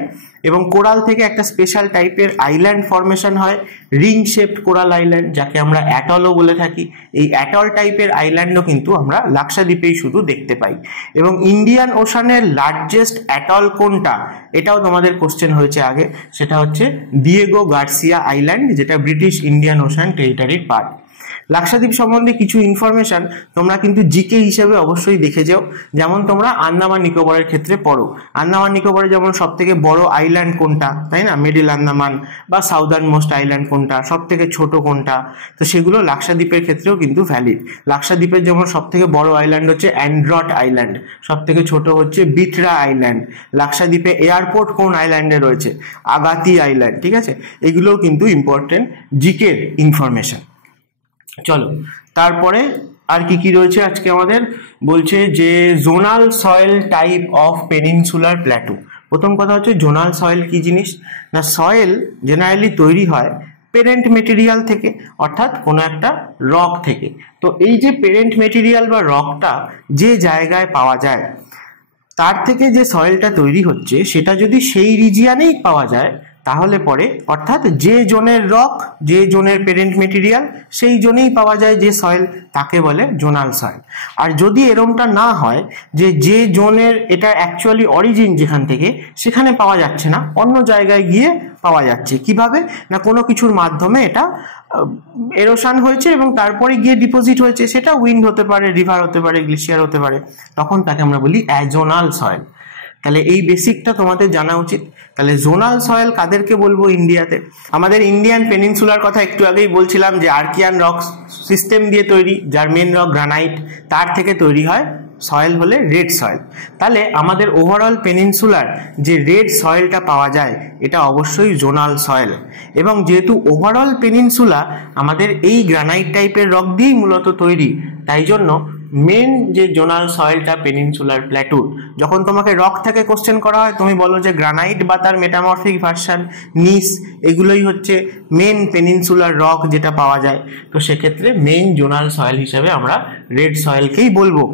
এবং কোরাল থেকে একটা স্পেশাল টাইপের আইল্যান্ড ফরমেশন হয়, রিং শেপড কোরাল আইল্যান্ড, যাকে আমরা অ্যাটলও বলে থাকি। এই অ্যাটল টাইপের আইল্যান্ডও কিন্তু আমরা লাক্ষাদ্বীপেই শুধু দেখতে পাই। এবং ইন্ডিয়ান ওশানের লার্জেস্ট অ্যাটল কোনটা, এটাও তোমাদের কোশ্চেন হয়েছে আগে, সেটা হচ্ছে দিয়েগো গার্সিয়া আইল্যান্ড, যেটা ব্রিটিশ ইন্ডিয়ান ওশান টেরিটরির পার্ট। লাক্ষাদ্বীপ সম্বন্ধে কিছু ইনফরমেশন তোমরা কিন্তু জিকে হিসেবে অবশ্যই দেখে যাও। যেমন তোমরা আন্দামান নিকোবরের ক্ষেত্রে পড়ো, আন্দামান নিকোবরে যেমন সব থেকে বড় আইল্যান্ড কোনটা, তাই না, মিডিল আন্দামান, বা সাউদার্ন মোস্ট আইল্যান্ড কোনটা, সব থেকে ছোট কোনটা, তো সেগুলো লাক্ষাদ্বীপের ক্ষেত্রেও কিন্তু ভ্যালিড। লাক্ষাদ্বীপের যেমন সব থেকে বড় আইল্যান্ড হচ্ছে অ্যান্ড্রট আইল্যান্ড, সব থেকে ছোট হচ্ছে বিটরা আইল্যান্ড। লাক্ষাদ্বীপে এয়ারপোর্ট কোন আইল্যান্ডে রয়েছে, আগাতি আইল্যান্ড, ঠিক আছে? এগুলোও কিন্তু ইম্পর্টেন্ট জিকের ইনফরমেশন। চলো তারপরে আর কি কি রয়েছে আজকে আমাদের, বলছে যে zonal soil type of peninsular plateau. প্রথম কথা হচ্ছে জোনাল সয়েল কি জিনিস না, সয়েল জেনারেলি তৈরি হয় পেরেন্ট মেটেরিয়াল থেকে, অর্থাৎ কোনো একটা রক থেকে। তো এই যে পেরেন্ট মেটেরিয়াল বা রকটা যে জায়গায় পাওয়া যায়, তার থেকে যে সয়েলটা তৈরি হচ্ছে সেটা যদি সেই রিজিয়ানেই পাওয়া যায় তাহলে পরে, অর্থাৎ যে জোনের রক, যে জোনের পেরেন্ট মেটেরিয়াল, সেই জোনেই পাওয়া যায় যে সয়েল, তাকে বলে জোনাল সয়েল। আর যদি এরমটা না হয় যে যে জোনের এটা অ্যাকচুয়ালি অরিজিন যেখান থেকে, সেখানে পাওয়া যাচ্ছে না, অন্য জায়গায় গিয়ে পাওয়া যাচ্ছে, কিভাবে না কোনো কিছুর মাধ্যমে এটা এরোশন হয়েছে এবং তারপরে গিয়ে ডিপোজিট হয়েছে, সেটা উইন্ড হতে পারে, রিভার হতে পারে, গ্লেশিয়ার হতে পারে, তখন তাকে আমরা বলি অ্যাজোনাল সয়েল। তাহলে এই বেসিকটা তোমাদের জানা উচিত। তাহলে জোনাল সয়েল কাদেরকে বলবো ইন্ডিয়াতে, আমাদের ইন্ডিয়ান পেনিনসুলার কথা একটু আগেই বলছিলাম যে আর্কিয়ান রক সিস্টেম দিয়ে তৈরি, যার মেন রক গ্রানাইট, তার থেকে তৈরি হয় সয়েল হলে রেড সয়েল। তাহলে আমাদের ওভারঅল পেনিনসুলার যে রেড সয়েলটা পাওয়া যায় এটা অবশ্যই জোনাল সয়েল। এবং যেহেতু ওভারঅল পেনিনসুলা আমাদের এই গ্রানাইট টাইপের রক দিয়েই মূলত তৈরি, তাই জন্য মেন যে জোনাল সয়েলটা পেনিনসুলার প্ল্যাটুর, যখন তোমাকে রক থেকে কোশ্চেন করা হয় তুমি বলো যে গ্রানাইট বা তার মেটামরফিক ভার্সন, নিস, এগুলোই হচ্ছে মেন পেনিনসুলার রক যেটা পাওয়া যায়। তো সেক্ষেত্রে মেন জোনাল সয়েল হিসেবে আমরা রেড সয়েলকেই বলবো।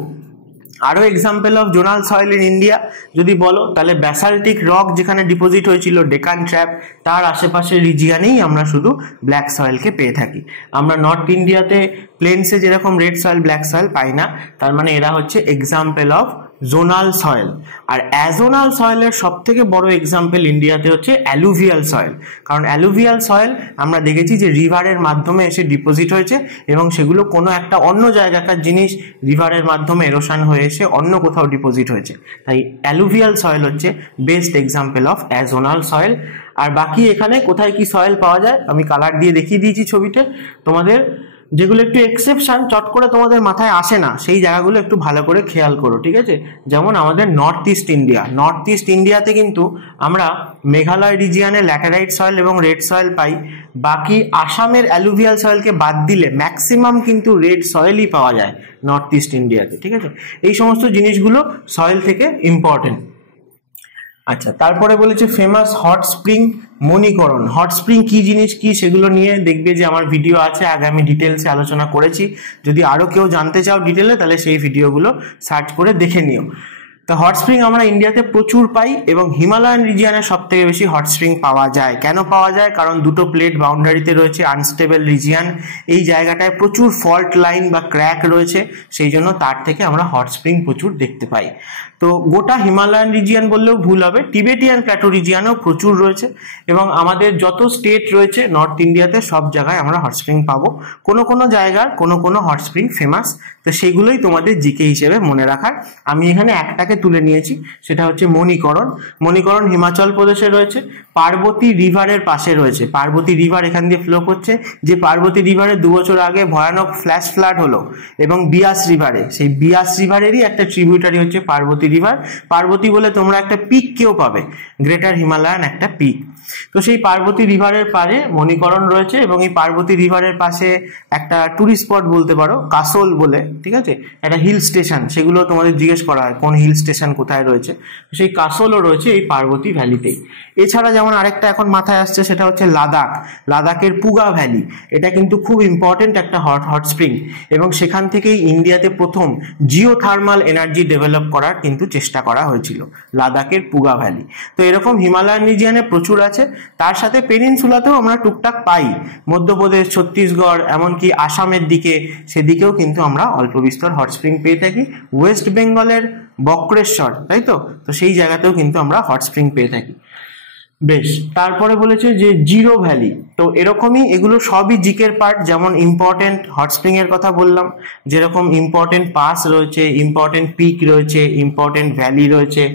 আরও example of zonal soil in India যদি বলো, তাহলে ব্যাসাল্টিক রক যেখানে ডিপোজিট হয়েছিল ডেকান ট্র্যাপ, তার আশেপাশের রিজিয়ানেই আমরা শুধু ব্ল্যাক সয়েলকে পেয়ে থাকি। আমরা নর্থ ইন্ডিয়াতে প্লেন্সে যেরকম রেড সয়েল ব্ল্যাক সয়েল পাই না, তার মানে এরা হচ্ছে এক্সাম্পল অফ জোনাল সয়েল। আর অ্যাজোনাল সয়েলের সব থেকে বড় এক্সাম্পল ইন্ডিয়াতে হচ্ছে অ্যালুভিয়াল সয়েল, কারণ অ্যালুভিয়াল সয়েল আমরা দেখেছি যে রিভারের মাধ্যমে এসে ডিপোজিট হয়েছে এবং সেগুলো কোনো একটা অন্য জায়গাকার জিনিস রিভারের মাধ্যমে এরোশন হয়ে এসে অন্য কোথাও ডিপোজিট হয়েছে, তাই অ্যালুভিয়াল সয়েল হচ্ছে বেস্ট এক্সাম্পল অফ অ্যাজোনাল সয়েল। আর বাকি এখানে কোথায় কি সয়েল পাওয়া যায় আমি কালার দিয়ে দেখিয়ে দিয়েছি ছবিতে তোমাদের, যেগুলো একটু এক্সেপশন চট করে তোমাদের মাথায় আসে না সেই জায়গাগুলো একটু ভালো করে খেয়াল করো, ঠিক আছে? যেমন আমাদের নর্থ ইস্ট ইন্ডিয়াতে কিন্তু আমরা মেঘালয় রিজিয়ানে ল্যাটেরাইট সয়েল এবং রেড সয়েল পাই। বাকি আসামের অ্যালুভিয়াল সয়েলকে বাদ দিলে ম্যাক্সিমাম কিন্তু রেড সয়েলই পাওয়া যায় নর্থ ইস্ট ইন্ডিয়াতে, ঠিক আছে? এই সমস্ত জিনিসগুলো সয়েল থেকে ইম্পর্টেন্ট। আচ্ছা, তারপরে বলেছে famous hot spring Manikaran. Hot spring কি জিনিস কি সেগুলো নিয়ে দেখবে যে আমার ভিডিও আছে, আগে আমি ডিটেলসে আলোচনা করেছি। যদি আরও কেউ জানতে চাও ডিটেলে তাহলে সেই ভিডিওগুলো সার্চ করে দেখে নিও। তো হট স্প্রিং আমরা ইন্ডিয়াতে প্রচুর পাই এবং হিমালয়ান রিজিয়ানে সব থেকে বেশি হট স্প্রিং পাওয়া যায়। কেন পাওয়া যায়? কারণ দুটো প্লেট বাউন্ডারিতে রয়েছে, আনস্টেবল রিজিয়ান, এই জায়গাটায় প্রচুর ফল্ট লাইন বা ক্র্যাক রয়েছে, সেই জন্য তার থেকে আমরা হট স্প্রিং প্রচুর দেখতে পাই। তো গোটা হিমালয়ান রিজিয়ান বললেও ভুল হবে, টিবেটিয়ান প্ল্যাটো রিজিয়ানেও প্রচুর রয়েছে এবং আমাদের যত স্টেট রয়েছে নর্থ ইন্ডিয়াতে সব জায়গায় আমরা হট স্প্রিং পাবো। কোনো কোনো জায়গার কোনো কোনো হট স্প্রিং ফেমাস, তো সেইগুলোই তোমাদের জিকে হিসেবে মনে রাখার। আমি এখানে একটাকে আরেকটাকে তুলে নিয়েছি, সেটা হচ্ছে মণিকরণ। মণিকরণ হিমাচল প্রদেশে রয়েছে, পার্বতী রিভারের পাশে রয়েছে। পার্বতী রিভার এখান দিয়ে ফ্লো করছে, যে পার্বতী রিভারে 2 বছর আগে ভয়ানক ফ্ল্যাশ ফ্লাড হলো, এবং বিয়াস রিভারে, সেই বিয়াস রিভারেরই একটা ট্রিবিউটারি হচ্ছে পার্বতী রিভার। পার্বতী বলে তোমরা একটা পিক কেও পাবে, গ্রেটার হিমালয়ান একটা পিক। তো সেই পার্বতী রিভারের পারে মণিকরণ রয়েছে, এবং এই পার্বতী রিভারের পাশে একটা টুরিস্ট স্পট বলতে পারো, কাসোল বলে, ঠিক আছে, একটা হিল স্টেশন, সেগুলো তোমাদের জিজ্ঞেস করা হয় কোন হিল স্টেশন কোথায় রয়েছে, সেই কাসোলও রয়েছে এই পার্বতী ভ্যালিতেই। এছাড়া যেমন আরেকটা এখন মাথায় আসছে, সেটা হচ্ছে লাদাখ। লাদাখের পুগা ভ্যালি, এটা কিন্তু খুব ইম্পর্টেন্ট একটা হট স্প্রিং, এবং সেখান থেকেই ইন্ডিয়াতে প্রথম জিওথার্মাল এনার্জি ডেভেলপ করার কিন্তু চেষ্টা করা হয়েছিল, লাদাখের পুগা ভ্যালি। তো এরকম হিমালয়ান রিজিয়নে প্রচুর আছে। তার সাথে পেনিনসুলাতেও আমরা টুকটাক পাই, মধ্যপ্রদেশ, ছত্তিশগড়, এমনকি আসামের দিকে, সেদিকেও কিন্তু আমরা অল্প বিস্তর হট স্প্রিং পেয়ে থাকি। ওয়েস্ট বেঙ্গলের বক্রেশ্বর, তাই তো, তো সেই জায়গাতেও কিন্তু আমরা হট স্প্রিং পেয়ে থাকি। বেশ, তারপরে বলেছে যে জিরো ভ্যালি, তো এরকমই এগুলো সবই জিকের পার্ট। যেমন ইম্পর্টেন্ট হট স্প্রিং এর কথা বললাম, যেরকম ইম্পর্টেন্ট পাস রয়েছে, ইম্পর্টেন্ট পিক রয়েছে, ইম্পর্টেন্ট ভ্যালি রয়েছে,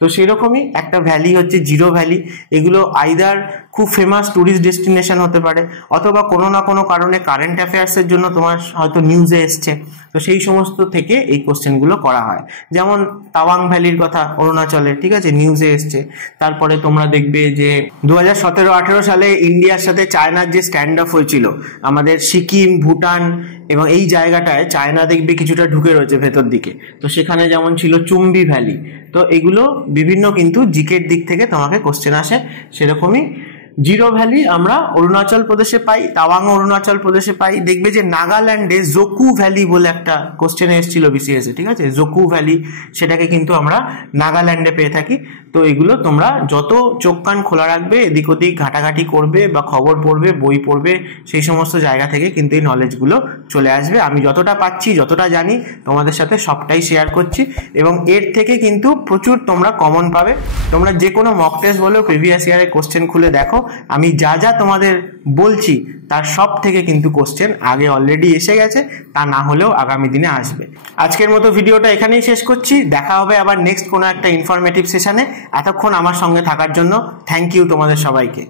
তো সেরকমই একটা ভ্যালি হচ্ছে জিরো ভ্যালি। এগুলো আইদার খুব ফেমাস ট্যুরিস্ট ডেস্টিনেশন হতে পারে, অথবা কোনো না কোনো কারণে কারেন্ট অ্যাফেয়ার্সের জন্য তোমার হয়তো নিউজে এসছে, তো সেই সমস্ত থেকে এই কোশ্চেনগুলো করা হয়। যেমন তাওয়াং ভ্যালির কথা অরুণাচলে, ঠিক আছে, নিউজে এসছে। তারপরে তোমরা দেখবে যে 2017-18 সালে ইন্ডিয়ার সাথে চায়নার যে স্ট্যান্ড অফ হয়েছিল, আমাদের সিকিম, ভুটান এবং এই জায়গাটায় চায়না দেখবে কিছুটা ঢুকে রয়েছে ভেতর দিকে, তো সেখানে যেমন ছিল চুম্বি ভ্যালি। তো এগুলো বিভিন্ন কিন্তু জিকের দিক থেকে তোমাকে কোশ্চেন আসে। সেরকমই জিরো ভ্যালি আমরা অরুণাচল প্রদেশে পাই, তাওয়াং অরুণাচল প্রদেশে পাই। দেখবে যে নাগাল্যান্ডে জোকু ভ্যালি বলে একটা কোশ্চেনে এসেছিল বিসিএসে, ঠিক আছে, জোকু ভ্যালি, সেটাকে কিন্তু আমরা নাগাল্যান্ডে পেয়ে থাকি। তো এগুলো তোমরা যত চোখ কান খোলা রাখবে, এদিক ওদিক ঘাটাঘাটি করবে বা খবর পড়বে, বই পড়বে, সেই সমস্ত জায়গা থেকে কিন্তু এই নলেজগুলো চলে আসবে। আমি যতটা পাচ্ছি, যতটা জানি, তোমাদের সাথে সবটাই শেয়ার করছি, এবং এর থেকে কিন্তু প্রচুর তোমরা কমন পাবে। তোমরা যে কোনো মক টেস্ট বলো, প্রিভিয়াস ইয়ারের কোশ্চেন খুলে দেখো, আমি যা যা তোমাদের বলছি তার সব থেকে কিন্তু কোশ্চেন আগে অলরেডি এসে গেছে, তা না হলেও আগামী দিনে আসবে। আজকের মতো ভিডিওটা এখানেই শেষ করছি, দেখা হবে আবার নেক্সট কোনো একটা ইনফরমেটিভ সেশনে। এতক্ষণ আমার সঙ্গে থাকার জন্য থ্যাংক ইউ তোমাদের সবাইকে।